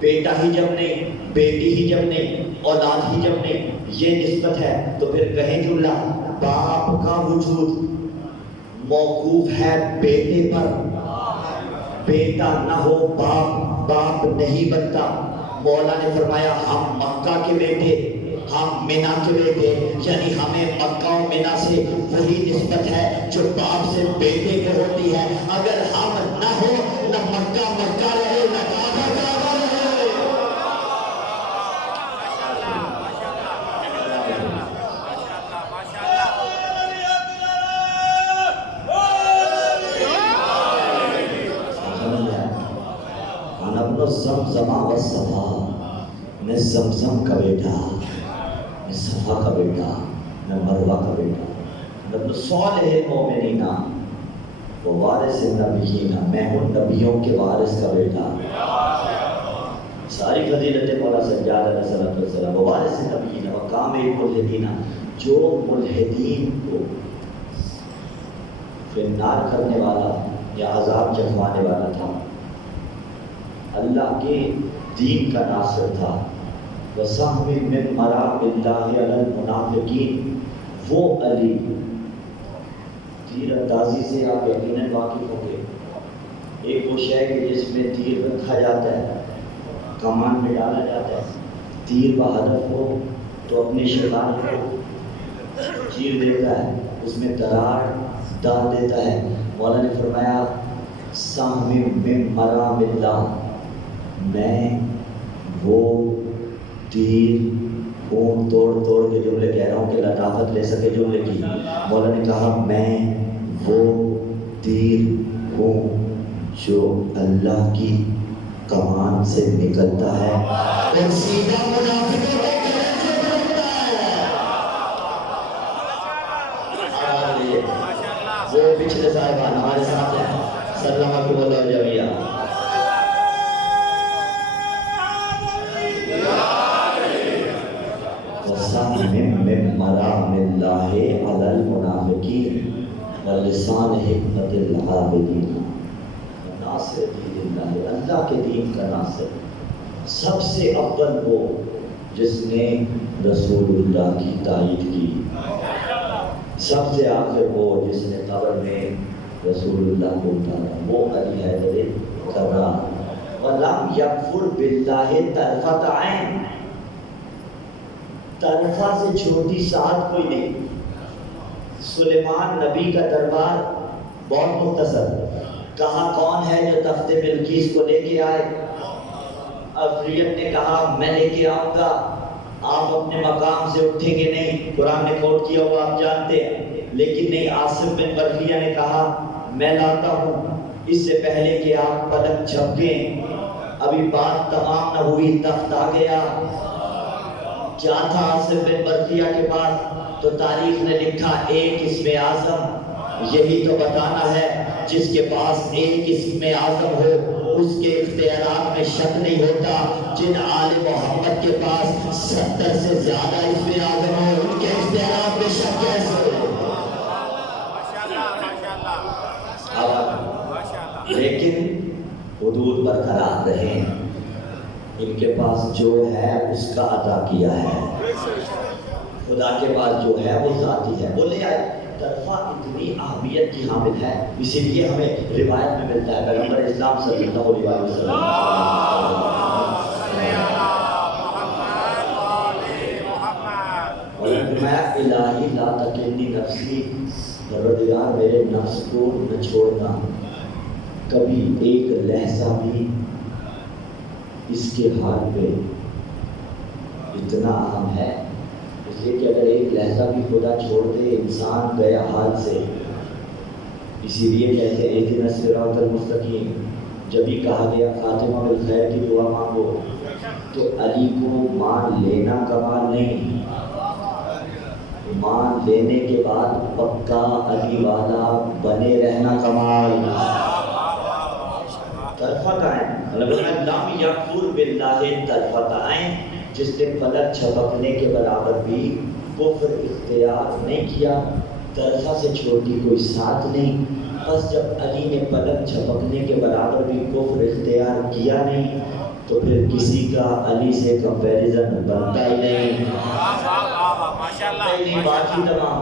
بیٹا ہی جب نہیں، بیٹی ہی جب نہیں، اولاد ہی جب نہیں، یہ نسبت ہے. تو پھر کہیں جملہ باپ کا وجود موقوف ہے بیٹے پر، بیٹا نہ ہو باپ نہیں بنتا. مولا نے فرمایا ہم مکہ کے بیٹے، ہم مینا کے بیٹے، یعنی ہمیں مکہ و مینا سے وہی نسبت ہے جو باپ سے بیٹے کو ہوتی ہے. اگر ہم نہ ہو، نہ مکہ مکہ رہے، نہ کعبہ کعبہ رہے. زمزمہ و صفا، میں زمزم کا بیٹا، میں صفا کا بیٹا، میں مروہ کا بیٹا. ابن صالح المؤمنین و وارث النبیین، میں ہوں نبیوں کے وارث کا بیٹا. ساری فضیلتیں مولا سجاد علیہ السلام و وارث النبیین و کامل الملحدین، جو ملحدین کو فنار کرنے والا یا عذاب چکھوانے والا تھا، اللہ کے دین کا ناصر تھا. وَسَحْمِ مِن مَرَامِ اللَّهِ عَلَى الْمُنَافِقِينَ، وہ علی. تیر اندازی سے آپ یقیناً واقف ہوں گے. ایک وہ شے کہ جس میں تیر رکھا جاتا ہے، کمان میں ڈالا جاتا ہے، تیر بہدف ہو تو اپنے شکار کو چیر دیتا ہے، اس میں درار ڈال دیتا ہے. مولا نے فرمایا سَحْمِ مِن مَرَامِ اللَّهِ، میں وہ تیر خون توڑ کے جملے کہہ رہا ہوں کہ لطافت لے سکے جملے کی. مولا نے کہا میں وہ تیر ہوں جو اللہ کی کمان سے نکلتا ہے اور سیدھا منافقوں کو کرتا ہے. وہ پچھلے صاحبان ہمارے ساتھ ہیں، سلامہ کی بولا جویہ. من مرام اللہ علی المنافقین ولسان حکمت العابدین. ناصر دین اللہ، اللہ کے دین کا ناصر سب سے اول وہ جس نے رسول اللہ کی تائید کی، سب سے آخر وہ جس نے قبر میں رسول اللہ کو اتارا، وہ علی حیدر کرار. وَلَمْ يَكْفُرْ بِاللَّهِ طَرْفَةَ عَيْنٍ، طرفہ سے چھوٹی ساتھ کوئی نہیں. سلیمان نبی کا دربار بہت مختصر، کہا کون ہے جو تخت بلقیس کو لے کے آئے؟ افریت نے کہا میں لے کے آؤں گا. آپ اپنے مقام سے اٹھیں گے نہیں، قرآن نے کوٹ کیا وہ آپ جانتے ہیں، لیکن نہیں، عاصم بن برقیہ نے کہا میں لاتا ہوں اس سے پہلے کہ آپ پلک جھپکیں، ابھی بات تمام نہ ہوئی، تخت آ گیا۔ کیا تھا عاصم بن برقیہ کے پاس؟ تو تاریخ نے لکھا ایک اسم اعظم۔ یہی تو بتانا ہے جس کے پاس ایک اسم اعظم ہو اس کے اختیارات میں شک نہیں ہوتا۔ جن آل محمد کے پاس 70 سے زیادہ اسم اعظم ہو ان کے اختیارات میں شک کیسے ہو؟ لیکن حدود برقرار رہیں، ان کے پاس جو ہے اس کا عطا کیا ہے، خدا کے پاس جو ہے وہ ذاتی ہے۔ بولے آئے طرفہ اتنی اہمیت کی حامل ہے، اسی لیے ہمیں روایت میں ملتا ہے پیغمبر اسلام صلی اللہ علیہ وسلم میں الہی لا تکلنی نفسی، پروردگار میرے نفس کو نہ چھوڑنا کبھی ایک لحظہ بھی، اس کے حال پہ اتنا اہم ہے، اس لیے کہ اگر ایک لحظہ بھی خدا چھوڑ دے انسان گیا حال سے۔ اسی لیے کہتے ہیں اہدنا الصراط المستقیم، جب ہی کہا گیا خاتمہ بالخیر کی دعا مانگو، تو علی کو مان لینا کمال نہیں، مان لینے کے بعد پکا علی والا بنے رہنا کمال۔ طرفت عین، لم یکفر باللہ طرفت عین، جس نے پلک جھپکنے کے برابر بھی کفر اختیار نہیں کیا، طرفہ سے چھوٹی کوئی ساتھ نہیں۔ بس جب علی نے پلک جھپکنے کے برابر بھی کفر اختیار کیا نہیں تو پھر کسی کا علی سے کمپیریزن بنتا ہی نہیں۔ پہلی بات ہی تمام،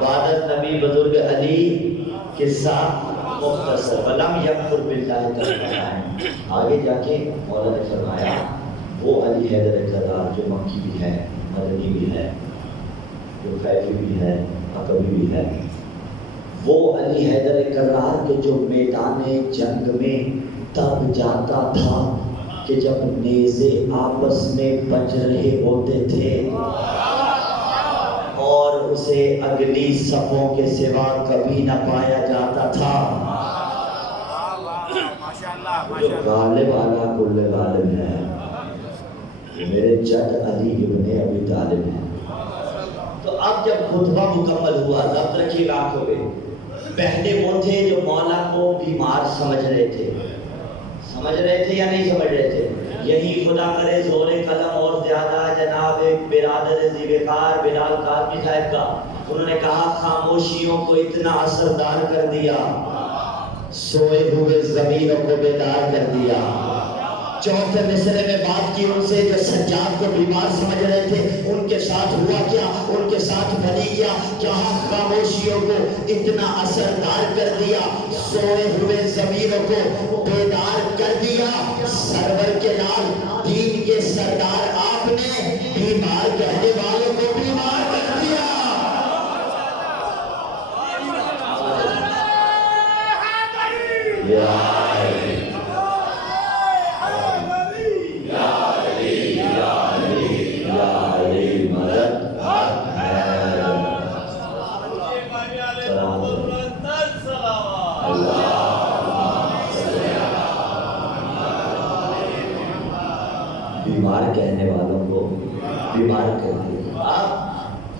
بعد نبی بزرگ علی کے ساتھ مختصر ولم یکفر باللہ طرفت عین۔ آگے جا کے مولا نے فرمایا وہ علی حیدر کرار جو مکی بھی ہے، مدنی بھی ہے، جو فیضی بھی ہے، عقبی بھی ہے، وہ علی حیدر کرار کے جو میدان جنگ میں تب جاتا تھا کہ جب نیزے آپس میں بج رہے ہوتے تھے اور اسے اگلی صفوں کے سوا کبھی نہ پایا جاتا تھا۔ جو غالب علی کل غالب ہے، میرے جد علی ابن ابی طالب ہے۔ تو اب جب خطبہ مکمل ہوا، ضبط رکھیے گا آنکھوں پہ، پہلے وہ تھے جو مولا کو بیمار سمجھ رہے تھے، سمجھ رہے تھے یا نہیں سمجھ رہے تھے؟ یہی خدا کرے زور قلم اور زیادہ جناب برادر ذیوقار بلال کاظمی صاحب کا، انہوں نے کہا خاموشیوں کو اتنا اثردار کر دیا، سوئے ہوئے ضمیروں کو بیدار کر دیا۔ چوتھے مصرے میں بات کی ان سے جو سجاد کو بیمار سمجھ رہے تھے، ان کے ساتھ ہوا کیا، ان کے ساتھ بنی کیا، کہاں خاموشیوں کو اتنا اثردار کر دیا، سوئے ہوئے ضمیروں کو بیدار کر دیا۔ سرور کے لال دین کے سردار آپ نے بیمار کہنے والوں کو بیمار کر دیا۔ بیمار کہنے والوں کو بیمار کر دیا۔ اب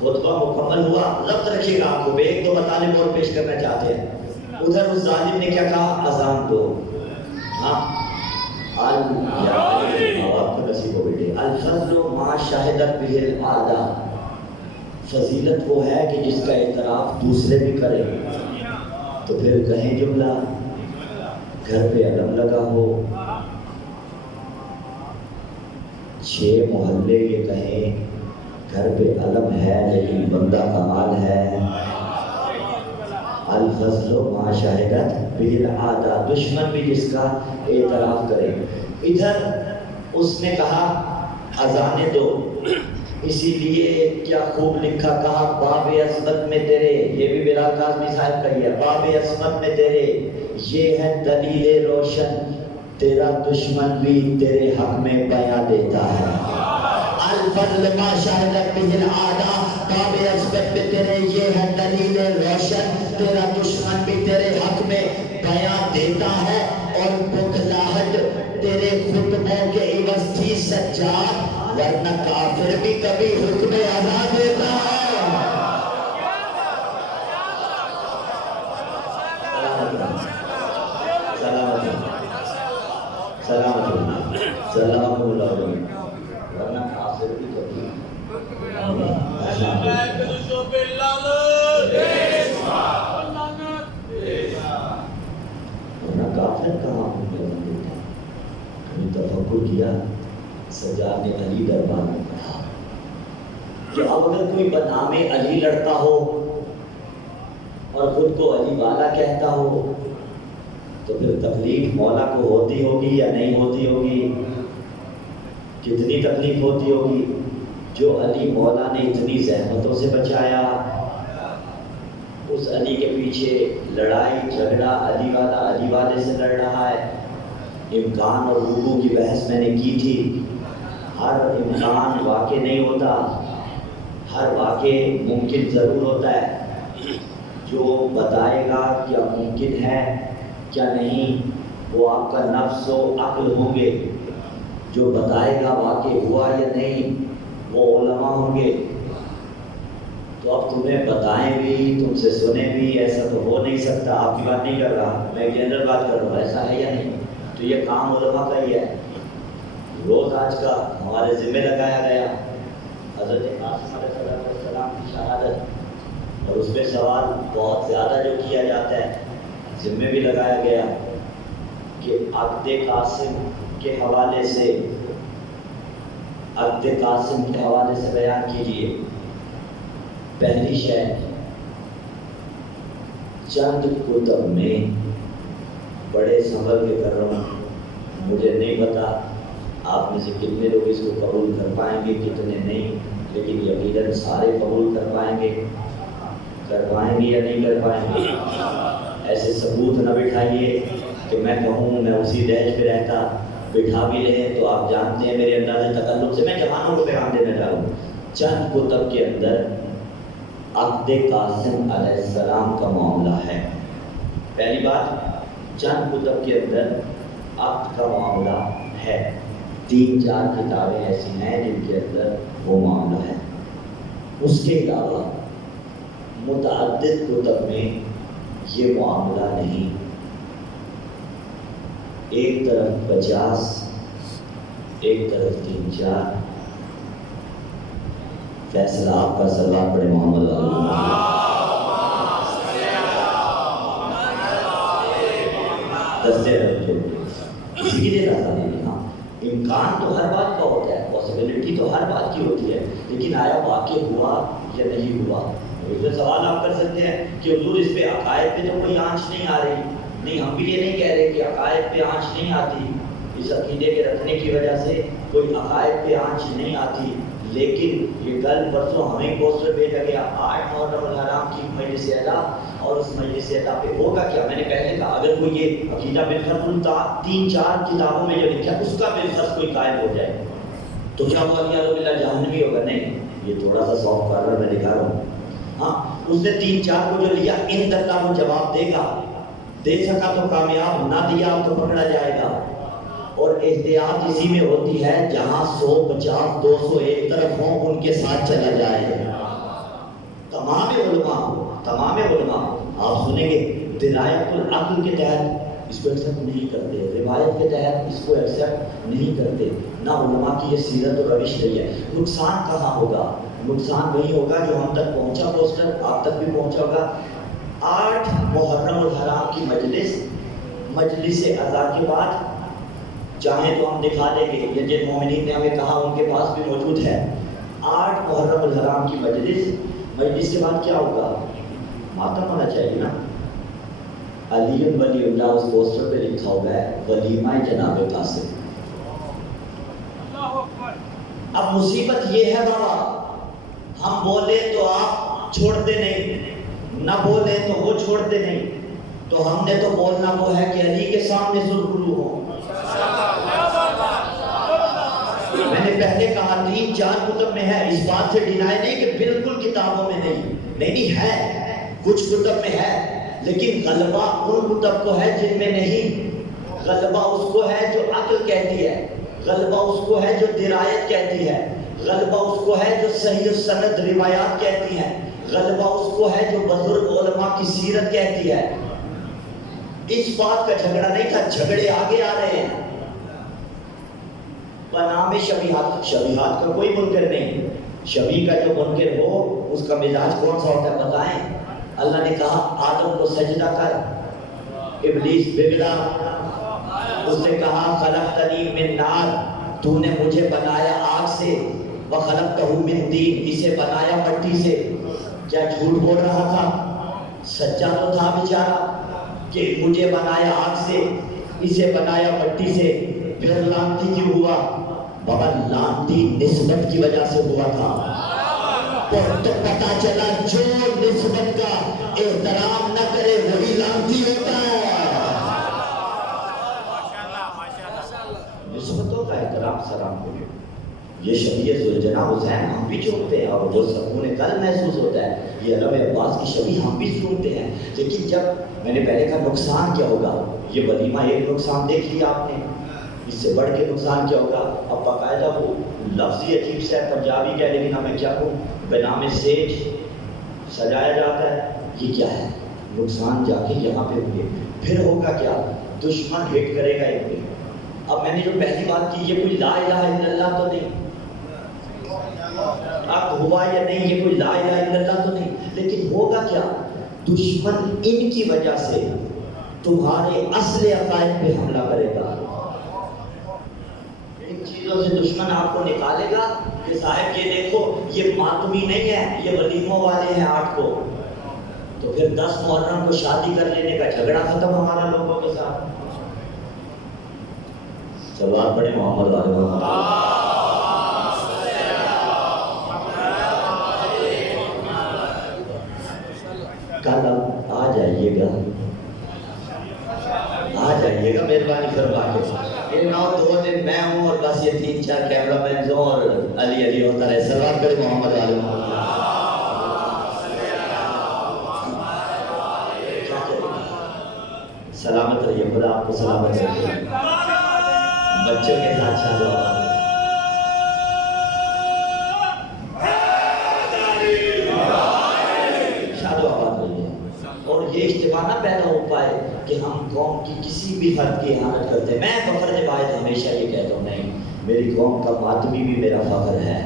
خطبہ مکمل ہوا، ضبط رکھیے گا آنکھوں پہ، ایک دو مطالب اور پیش کرنا چاہتے ہیں۔ ادھر اس ظالم نے کیا کہا؟ اذان دو۔ ہاں آپ کو نصیب ہو بیٹے، الفضل ما شاہدت بہ العادہ، فضیلت وہ ہے کہ جس کا اعتراف دوسرے بھی کریں۔ تو پھر کہیں جملہ، گھر پہ علم لگا ہو، 6 محلے یہ کہیں گھر پہ علم ہے لیکن بندہ کمال ہے۔ الفضل ما شاہدت بہ العادہ، دشمن بھی جس کا اعتراف کرے۔ ادھر اس نے کہا اذانیں دو، اسی لیے کیا خوب لکھا، کہا باب عصمت میں تیرے، یہ بھی بلال کاظمی صاحب کا ہی ہے، باب عصمت میں تیرے یہ ہے دلیل روشن، تیرا دشمن بھی تیرے حق میں بیان دیتا ہے۔ الفضل ما شاہدت به الاعداء، باب عصمت میں تیرے یہ ہے دلیل روشن، تیرا دشمن بھی تیرے حق میں بیان دیتا ہے، اور بغلاہٹ تیرے خطبوں کے عوض تھی سجاد، ورنہ کافر بھی کبھی حکم ادا دیتا ہے۔ سلام اللہ ورنہ کافر بھی کبھی ورنہ کافر کہاں کبھی تفکر کیا؟ سجاد نے علی دربار میں پڑھا کہ اب اگر کوئی بنام علی لڑتا ہو اور خود کو علی والا کہتا ہو تو پھر تکلیف مولا کو ہوتی ہوگی یا نہیں ہوتی ہوگی؟ کتنی تکلیف ہوتی ہوگی؟ جو علی مولا نے اتنی زحمتوں سے بچایا، اس علی کے پیچھے لڑائی جھگڑا علی والے سے لڑ رہا ہے۔ امکان اور وقوع کی بحث میں نے کی تھی، ہر امکان واقع نہیں ہوتا، ہر واقع ممکن ضرور ہوتا ہے۔ جو بتائے گا کیا ممکن ہے کیا نہیں وہ آپ کا نفس و عقل ہوں گے، جو بتائے گا واقع ہوا یا نہیں وہ علماء ہوں گے۔ تو اب تمہیں بتائیں بھی تم سے سنیں بھی، ایسا تو ہو نہیں سکتا۔ آپ کی بات نہیں کر رہا، میں جنرل بات کر رہا ہوں، ایسا ہے یا نہیں؟ تو یہ کام علماء کا ہی ہے۔ روز آج کا ہمارے ذمہ لگایا گیا حضرت قاسم علیہ السلام کی شہادت، اور اس پہ سوال بہت زیادہ جو کیا جاتا ہے، ذمہ بھی لگایا گیا کہ عقد قاسم کے حوالے سے بیان کیجئے۔ پہلی شے، چند کتب میں بڑے سنبھل کے کر رہا ہوں، مجھے نہیں پتا آپ میں سے کتنے لوگ اس کو قبول کر پائیں گے کتنے نہیں، لیکن یقیناً سارے قبول کر پائیں گے یا نہیں کر پائیں گے۔ ایسے ثبوت نہ بٹھائیے کہ میں کہوں میں اسی دہج پہ رہتا، بٹھا بھی لیں تو آپ جانتے ہیں میرے انداز تکلف سے میں جوانوں کو پیغام دینا چاہ رہا ہوں۔ چند کتب کے اندر عقد قاسم علیہ السلام کا معاملہ ہے۔ پہلی بات، چند کتب کے اندر عقد کا معاملہ ہے، 3-4 کتابیں ایسی ہیں جن کے اندر وہ معاملہ ہے۔ اس کے علاوہ متعدد کتب میں یہ معاملہ نہیں۔ ایک طرف 50، ایک طرف 3-4۔ فیصلہ آپ کا، سلام پڑھے محمد دستے رکھو اسی کے لیے رہتا نہیں۔ ہاں، امکان تو ہر بات کا ہوتا ہے، پاسبلٹی تو ہر بات کی ہوتی ہے، لیکن آیا واقع ہوا یا نہیں ہوا؟ اس میں سوال آپ کر سکتے ہیں کہ حضور اس پہ عقائد پہ تو کوئی آنچ نہیں آ رہی۔ نہیں، ہم بھی یہ نہیں کہہ رہے کہ عقائد پہ آنچ نہیں آتی، اس عقیدے کے رکھنے کی وجہ سے کوئی عقائد پہ آنچ نہیں آتی، لیکن یہ کل پرسوں ہمیں پوسٹر بھیجا گیا 8 محرم الحرام کی مجلس اعلیٰ، اور اس مجلس اعلیٰ پہ ہوگا کیا؟ میں نے پہلے کہا اگر کوئی یہ عقیدہ بالفرض 3-4 کتابوں میں جو لکھا ہے اس کا بالفرض کوئی قائل ہو جائے تو کیا وہ علیہ باللہ جہنمی ہوگا؟ نہیں، یہ تھوڑا سا سافٹ کارنر میں دکھا رہا ہوں۔ ہاں، اس نے 3-4 کو جو لیا ان اللہ وہ جواب دے گا، دے سکا تو کامیاب، نہ دیا تو پکڑا جائے گا۔ اور احتیاط اسی میں ہوتی ہے جہاں 100، 50، 200 ایک طرف ہوں ان کے ساتھ چلا جائے۔ تمام علماء آپ سنیں گے درایت العقل کے تحت اس کو ایکسیپٹ نہیں کرتے، روایت کے تحت اس کو ایکسیپٹ نہیں کرتے، نہ علماء کی یہ سیرت و روش رہی ہے۔ نقصان کہاں ہوگا؟ نقصان وہی ہوگا جو ہم تک پہنچا، پوسٹر آپ تک بھی پہنچا ہوگا۔ 8 محرم الحرام کی مجلس اعلیٰ کے بعد چاہیں تو ہم دکھا دیں گے، یہ جن مومنین نے ہمیں کہا ان کے پاس بھی موجود ہے۔ 8 محرم الحرام کی مجلس کے بعد کیا ہوگا؟ ماتم ہونا چاہیے نا۔ علی ولی اللہ اس پوسٹر پہ لکھا ہوا ہے ولیمہ جناب قاسم۔ اب مصیبت یہ ہے بابا، ہم بولے تو آپ چھوڑتے نہیں، نہ بولے تو وہ چھوڑتے نہیں، تو ہم نے تو بولنا وہ ہے کہ علی کے سامنے سرخرو ہو۔ میں نے پہلے کہا 3-4 کتب میں ہے، اس بات سے ڈینائی نہیں کہ بالکل کتابوں میں نہیں ہے، کچھ کتب میں ہے، لیکن غلبہ ان کتب کو ہے جن میں نہیں۔ غلبہ اس کو ہے جو عقل کہتی ہے، غلبہ اس کو ہے جو درایت کہتی ہے، غلبہ اس کو ہے جو صحیح السند روایات کہتی ہیں، غلبہ اس کو ہے جو بزرگ علماء کی سیرت کہتی ہے۔ اس بات کا جھگڑا نہیں تھا، جھگڑے آگے آ رہے ہیں۔ بنام شبیہات، شبیہات کا کوئی منکر نہیں، شبیہ کا جو منکر ہو اس کا مزاج کون سا ہوتا ہے بتائیں؟ اللہ نے کہا آدم کو سجدہ کر، ابلیس بگڑا، اس نے کہا خلقتنی من نار، تو نے مجھے بنایا آگ سے، وخلقتہ من طین، اسے بنایا مٹی سے۔ کیا جھوٹ بول رہا تھا؟ سچا تو تھا بیچارہ کہ مجھے بنایا آگ سے، اسے بنایا مٹی سے۔ پھر لانتی کیوں ہوا؟ بابا لانتی نسبت کی وجہ سے ہوا تھا۔ تو پتا چلا جو نسبت کا احترام نہ کرے وہی لانتی ہوتا ہے۔ نسبتوں کا احترام سلام کو یہ شبیہ ذوالجناح حسین ہم بھی چونتے ہیں، اور وہ سکون قلب محسوس ہوتا ہے۔ یہ علم عباس کی شبیہ ہم بھی سنتے ہیں، لیکن جب میں نے پہلے کہا نقصان کیا ہوگا، یہ ولیمہ ایک نقصان دیکھ لیا آپ نے، اس سے بڑھ کے نقصان کیا ہوگا؟ اب باقاعدہ وہ لفظی عجیب سے ہے، پنجابی کا ہے، لیکن ہمیں کیا ہو بنام سیج سجایا جاتا ہے، یہ کیا ہے؟ نقصان جا کے یہاں پہ ہوئے۔ پھر ہوگا کیا؟ دشمن ہٹ کرے گا ان پہ۔ اب میں نے جو پہلی بات کی، یہ کوئی لا الہ الا اللہ تو نہیں، اب ہوا یا نہیں یہ کوئی لا الہ الا اللہ تو نہیں، لیکن ہوگا کیا؟ دشمن ان کی وجہ سے تمہارے اصل عقائد پہ حملہ کرے گا۔ ان چیزوں سے دشمن آپ کو نکالے گا کہ صاحب یہ دیکھو یہ ماتمی نہیں ہے، یہ ولیموں والے ہیں 8 کو، تو پھر 10 محرم کو شادی کر لینے کا جھگڑا ختم ہمارا لوگوں کے ساتھ۔ سلوات پڑھیں محمد علیہ وسلم۔ کل آ جائیے گا مہربانی فرما کے، ان 2 دن میں ہوں اور بس یہ 3-4 کیمرہ مینز ہوں اور علی ہوتا رہے۔ سلوات کرے محمد علیہ وسلم۔ سلامت رہیے، خدا آپ کو سلامت رکھے۔ بچوں کے ساتھ شاد و آباد۔ اور یہ اجتماع نہ پیدا ہو پائے کہ ہم قوم کی کسی بھی فرد کی احانت کرتے ہیں۔ میں فخر جبائد ہمیشہ یہ کہتا ہوں، نہیں، میری قوم کا ماتمی بھی میرا فخر ہے،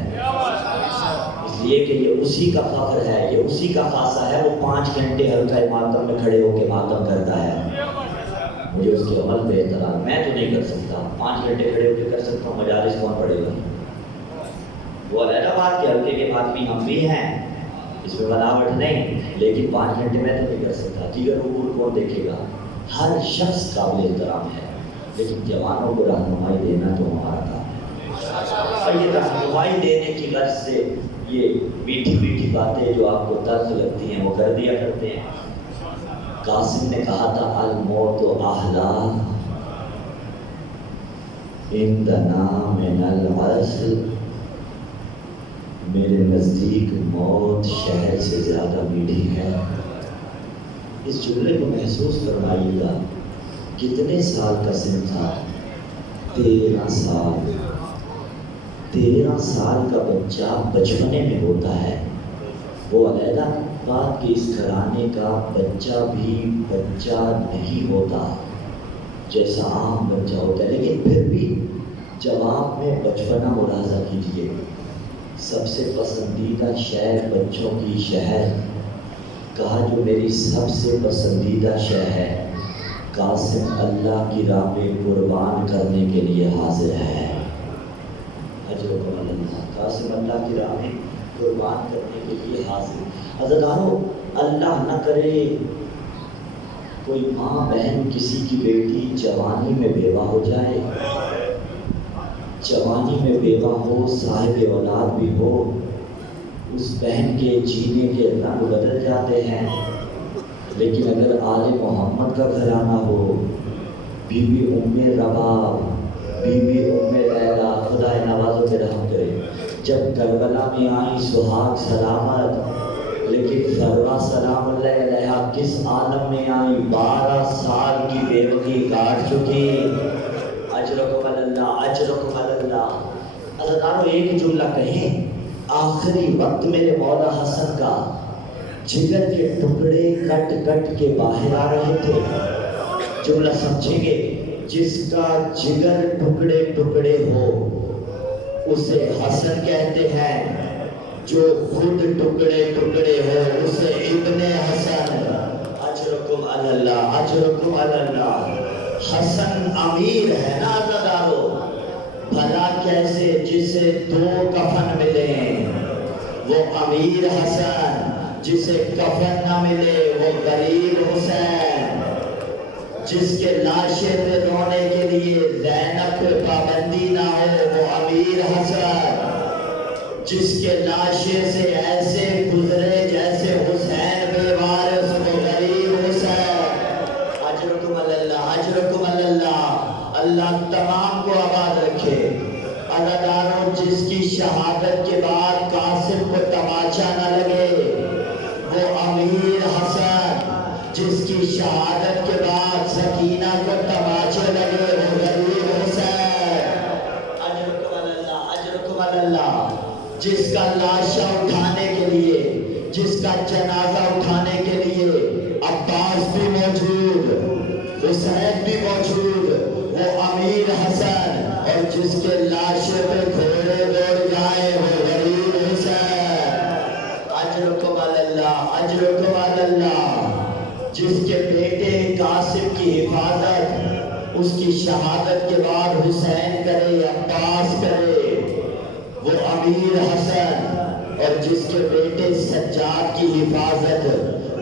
اس لیے کہ یہ اسی کا فخر ہے، یہ اسی کا خاصہ ہے۔ وہ 5 گھنٹے حلقہ ماتم میں کھڑے ہو کے ماتم کرتا ہے، مجھے اس کے عمل پہ احترام، میں تو نہیں کر سکتا۔ 5 گھنٹے کھڑے ہو کے کر سکتا ہوں، مجالس کون پڑے گا؟ وہ علیحدہ بات کے حلقے کے ماتمی ہم بھی ہیں، اس میں بناوٹ نہیں، لیکن 5 گھنٹے میں تو نہیں کر سکتا۔ دیگر امور کون دیکھے گا؟ ہر شخص قابل احترام ہے، لیکن جوانوں کو رہنمائی دینا تو ہمارا کام ہے۔ اور یہ رہنمائی دینے کی غرض سے یہ میٹھی میٹھی باتیں جو آپ کو طرز لگتی ہیں وہ کر دیا کرتے ہیں۔ قاسم نے کہا تھا الموت احلی عندنا من العسل، میرے نزدیک موت شہد سے زیادہ میٹھی ہے۔ اس جملے کو محسوس فرمائیے گا، کتنے سال کا سن تھا؟ 13 سال۔ 13 سال کا بچہ بچپنے میں ہوتا ہے، وہ علیحدہ بات کہ اس گھرانے کا بچہ بھی بچہ نہیں ہوتا جیسا عام بچہ ہوتا ہے، لیکن پھر بھی جواب میں بچپنا ملاحظہ کیجیے۔ سب سے پسندیدہ شہر بچوں کی شہر، کہا جو میری سب سے پسندیدہ شہر ہے، قاسم اللہ کی راہ میں قربان کرنے کے لیے حاضر ہے۔ اجرکم اللہ، قاسم اللہ کی راہ میں قربان کرنے کے لیے حاضر۔ عزیزانو، اللہ نہ کرے کوئی ماں بہن کسی کی بیٹی جوانی میں بیوہ ہو جائے، جوانی میں بیوہ ہو، صاحب اولاد بھی ہو، اس بہن کے جینے کے رنگ بدل جاتے ہیں، لیکن اگر آل محمد کا گھرانہ ہو، بی بی ام رباب بی بی ام لیلا خدا نوازوں پہ رحم کرے، جب کربلا میں آئی سہاگ سلامت، لیکن فروا سلام اللہ علیہ کس عالم میں آئی؟ 12 سال کی بیوگی کاٹ چکی۔ اجرکم اللہ، اجرکم اللہ۔ حضرتانو ایک جملہ کہیں، آخری وقت میرے مولا حسن کا جگر کے ٹکڑے کٹ کٹ کے باہر آ رہے تھے۔ جملہ سمجھیں گے، جس کا جگر ٹکڑے ٹکڑے ہو اسے حسن کہتے ہیں، جو خود ٹکڑے ٹکڑے ہو اسے ابن حسن۔ اجرکم اللہ، اجرکم اللہ۔ حسن امیر ہے نا عزادارو، بھلا کیسے جسے 2 کفن ملے وہ امیر حسن، جسے کفن نہ ملے وہ غریب حسین، جس کے لاشے پہ رونے کے لیے زینب پہ پابندی نہ ہو وہ امیر حسن، جس کے لاشے سے ایسے گزرے جیسے حسین بے وارث وہ غریب حسین۔ اجرکم اللہ، اجرکم اللہ۔ اللہ تمام کو آباد رکھے۔ عزادارو، جس کی شہادت کے بعد قاسم کو تماچا نہ لگے وہ امیر حسن، جس کی شہادت کے بعد سکینہ کو تماچے لگے وہ غریب حسین۔ اجرکم اللہ، اجرکم اللہ۔ جس کا لاشا اٹھانے کے لیے، جس کا جنازہ اٹھانے کے لیے عباس بھی موجود، حسین بھی موجود، وہ امیر حسن، اور جس کے لاشے پہ گھوڑے دوڑ جائے وہ غریب حسین۔ اجرکم اللہ، اجرکم اللہ۔ جس کے بیٹے قاسم کی حفاظت اس کی شہادت کے بعد حسین کرے، عباس کرے، وہ امیر حسن، اور جس کے بیٹے سجاد کی حفاظت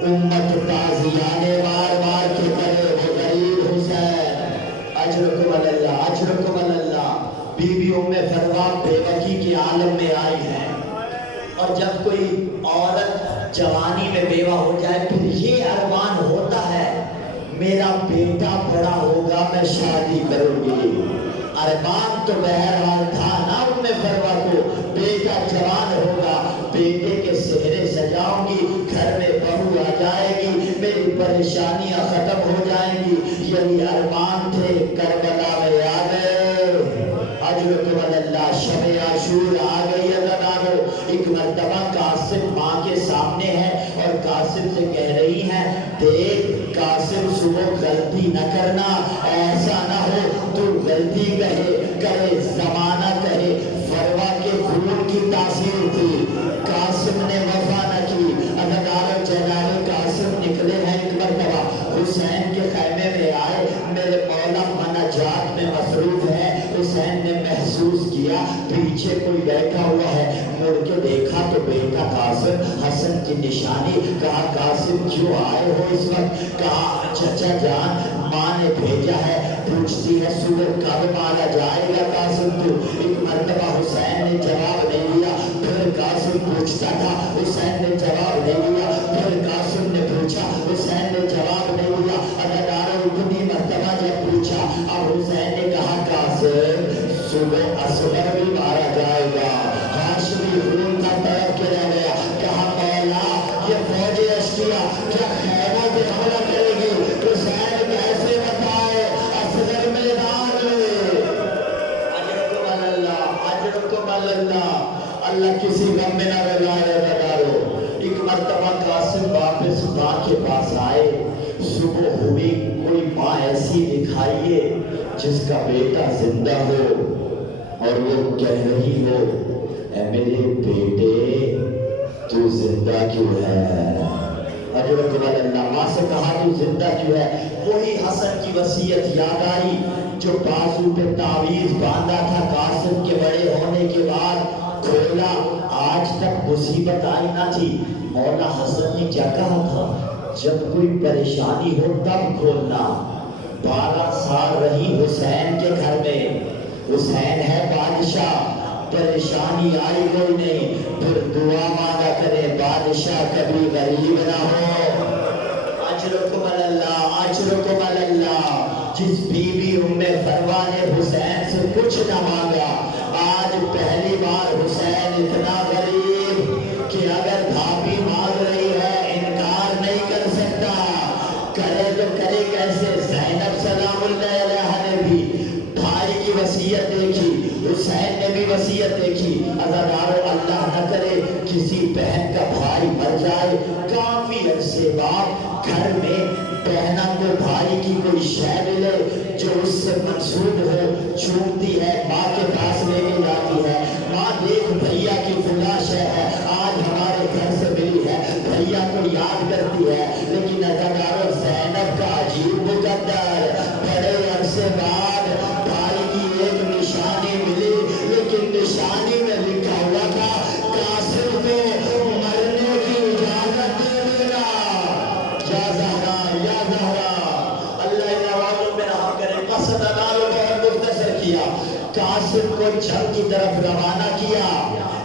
امت تازیانے مار مار کے کرے وہ غریب حسین۔ اجرکم اللہ، اجرکم اللہ۔ بی بی ام فروا بیوقی کے عالم میں آئی ہیں، اور جب کوئی عورت جوانی میں بیوہ ہو جائے پھر یہ ارمان ہوتا ہے میرا بیٹا بڑا ہوگا میں شادی کروں گی۔ ارمان تو بہرحال تھا نا ام فروا کو، بیٹا جوان ہوگا، بیٹے کے سہرے سجاؤں گی، گھر میں بہو آ جائے گی، میری پریشانیاں ختم ہو جائیں گی، یہی ارمان تھے۔ کربلا میں آ گئے۔ اجرکم اللہ۔ شب عاشور آ گئی عزادارو۔ ایک مرتبہ قاسم ماں کے سامنے ہے اور قاسم سے کہہ رہی ہیں، دیکھ قاسم صبح غلطی نہ کرنا، ایسا نہ ہو تو غلطی کرے زمانہ کہے فروا کے خون کی تاثیر تھی، قاسم نے وفا نہ کی۔ عزادارو جناب قاسم نکلے ہیں ایک مرتبہ، حسین کے خیمے میں آئے، میرے مولا مناجات میں مصروف ہے۔ حسین نے محسوس کیا پیچھے کوئی بیٹھا ہوا ہے، مڑ کے دیکھا تو بیٹا قاسم، حسن کی نشانی۔ کہا قاسم کیوں آئے ہو اس وقت؟ کہا چچا جان ماں نے بھیجا ہے، پوچھتی ہے صبح کب مارا جائے گا قاسم تو۔ ایک مرتبہ حسین نے جواب نہیں دیا، پھر قاسم پوچھتا تھا، حسین نے جواب نہیں دیا، پھر قاسم نے پوچھا، حسین نے جواب نہیں دیا۔ عزادارو اتنی مرتبہ جب پوچھا، اب حسین نے کہا قاسم صبح اصغر بھی مارا جائے گا۔ ہاشمی خون کا تڑپ کے رہ گیا، کہا مولا یہ فوج اشکیا کیا خیموں پہ حملہ کرے گی؟ حسین کیسے بتائے؟ اصغر میدان میں۔ اجرکم اللہ، اجرکم اللہ۔ اللہ کسی غم میں نہ لگائے عزادارو۔ ایک مرتبہ قاسم واپس ماں کے پاس آئے، صبح ہوئی، کوئی ماں ایسی دکھائیے جس کا بیٹا زندہ ہو اور وہ کہہ رہی ہو، اے میرے بیٹے تو زندہ کیوں ہے؟ اجرکم اللہ۔ ماں سے کہا تو زندہ کیوں ہے؟ وہی حسن کی وصیت یاد آئی جو بازو پہ تعویذ باندھا تھا قاسم کے بڑے ہونے کے بعد، کھولا، آج تک مصیبت آئی نہ تھی۔ مولا حسن نے کیا کہا تھا؟ جب کوئی پریشانی ہو تب کھولنا۔ 12 سال رہی حسین کے گھر میں، حسین ہے بادشاہ، پریشانی آئی کوئی نہیں، پھر دعا مانگا کرے بادشاہ کبھی غریب نہ ہو۔ اجرکم اللہ، اجرکم اللہ۔ جس بیوی ام فروا نے حسین سے کچھ نہ مانگا، آج پہلی بار حسین اتنا غریب کہ اگر بھابھی مانگ رہی ہے انکار نہیں کر سکتا، کرے تو کرے کیسے؟ زینب سلام اللہ علیہ نے بھی بھائی کی وصیت دیکھی، حسین نے بھی وصیت دیکھی، عزادارو اللہ نہ کرے کسی بہن کا بھائی مر جائے، کافی عرصے بعد گھر میں بہنا کو بھائی کی کوئی شے ملے جو اس سے منسوب ہو، چومتی ہے، ماں کے پاس لے کے جاتی ہے، ماں دیکھ بھیا کی فلاں شے ہے آج ہمارے گھر سے ملی ہے، بھیا کو یاد کرتی ہے۔ لیکن عزادارو زینب کا عجیب مقدر، بڑے عرصے بعد بھائی کی ایک نشانی ملی، لیکن نشانی میں لکھا ہوا تھا قاسم کو مرنے کی اجازت دے دینا۔ یا زہرا یا زہرا، اللہ ان آوازوں میں رہا کرے، قصد انالو بہت مختصر کیا، قاسم کو جنگ کی طرف روانہ کیا۔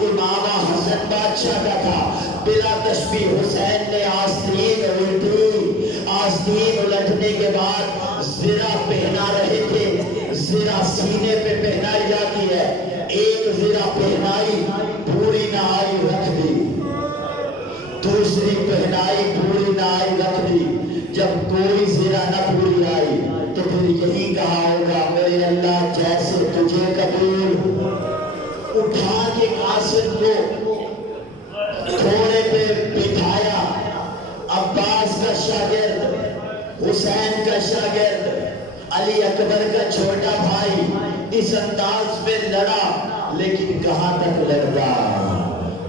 امامہ حسن بادشاہ کا تھا، بلا تشبیہ حسین نے آستین الٹی، آستین الٹنے کے بعد زرہ پہنا رہے تھے، زرہ سینے پہ پہنائی جاتی ہے، ایک زرہ پہنائی پوری نہ آئی رکھ دی، دوسری پہنائی پوری نہ آئی رکھ دی، جب کوئی زرہ نہ پوری آئی تو پھر یہی کہا ہوگا میرے اللہ جیسے تجھے قبول۔ اٹھا کے قاسم کو گھوڑے پہ بٹھایا، عباس کا شاگرد، حسین کا شاگرد، علی اکبر کا چھوٹا بھائی اس انداز پہ لڑا، لیکن کہاں تک لڑتا؟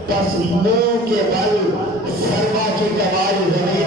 بس منہ کے بل فروا کی گواہی زمین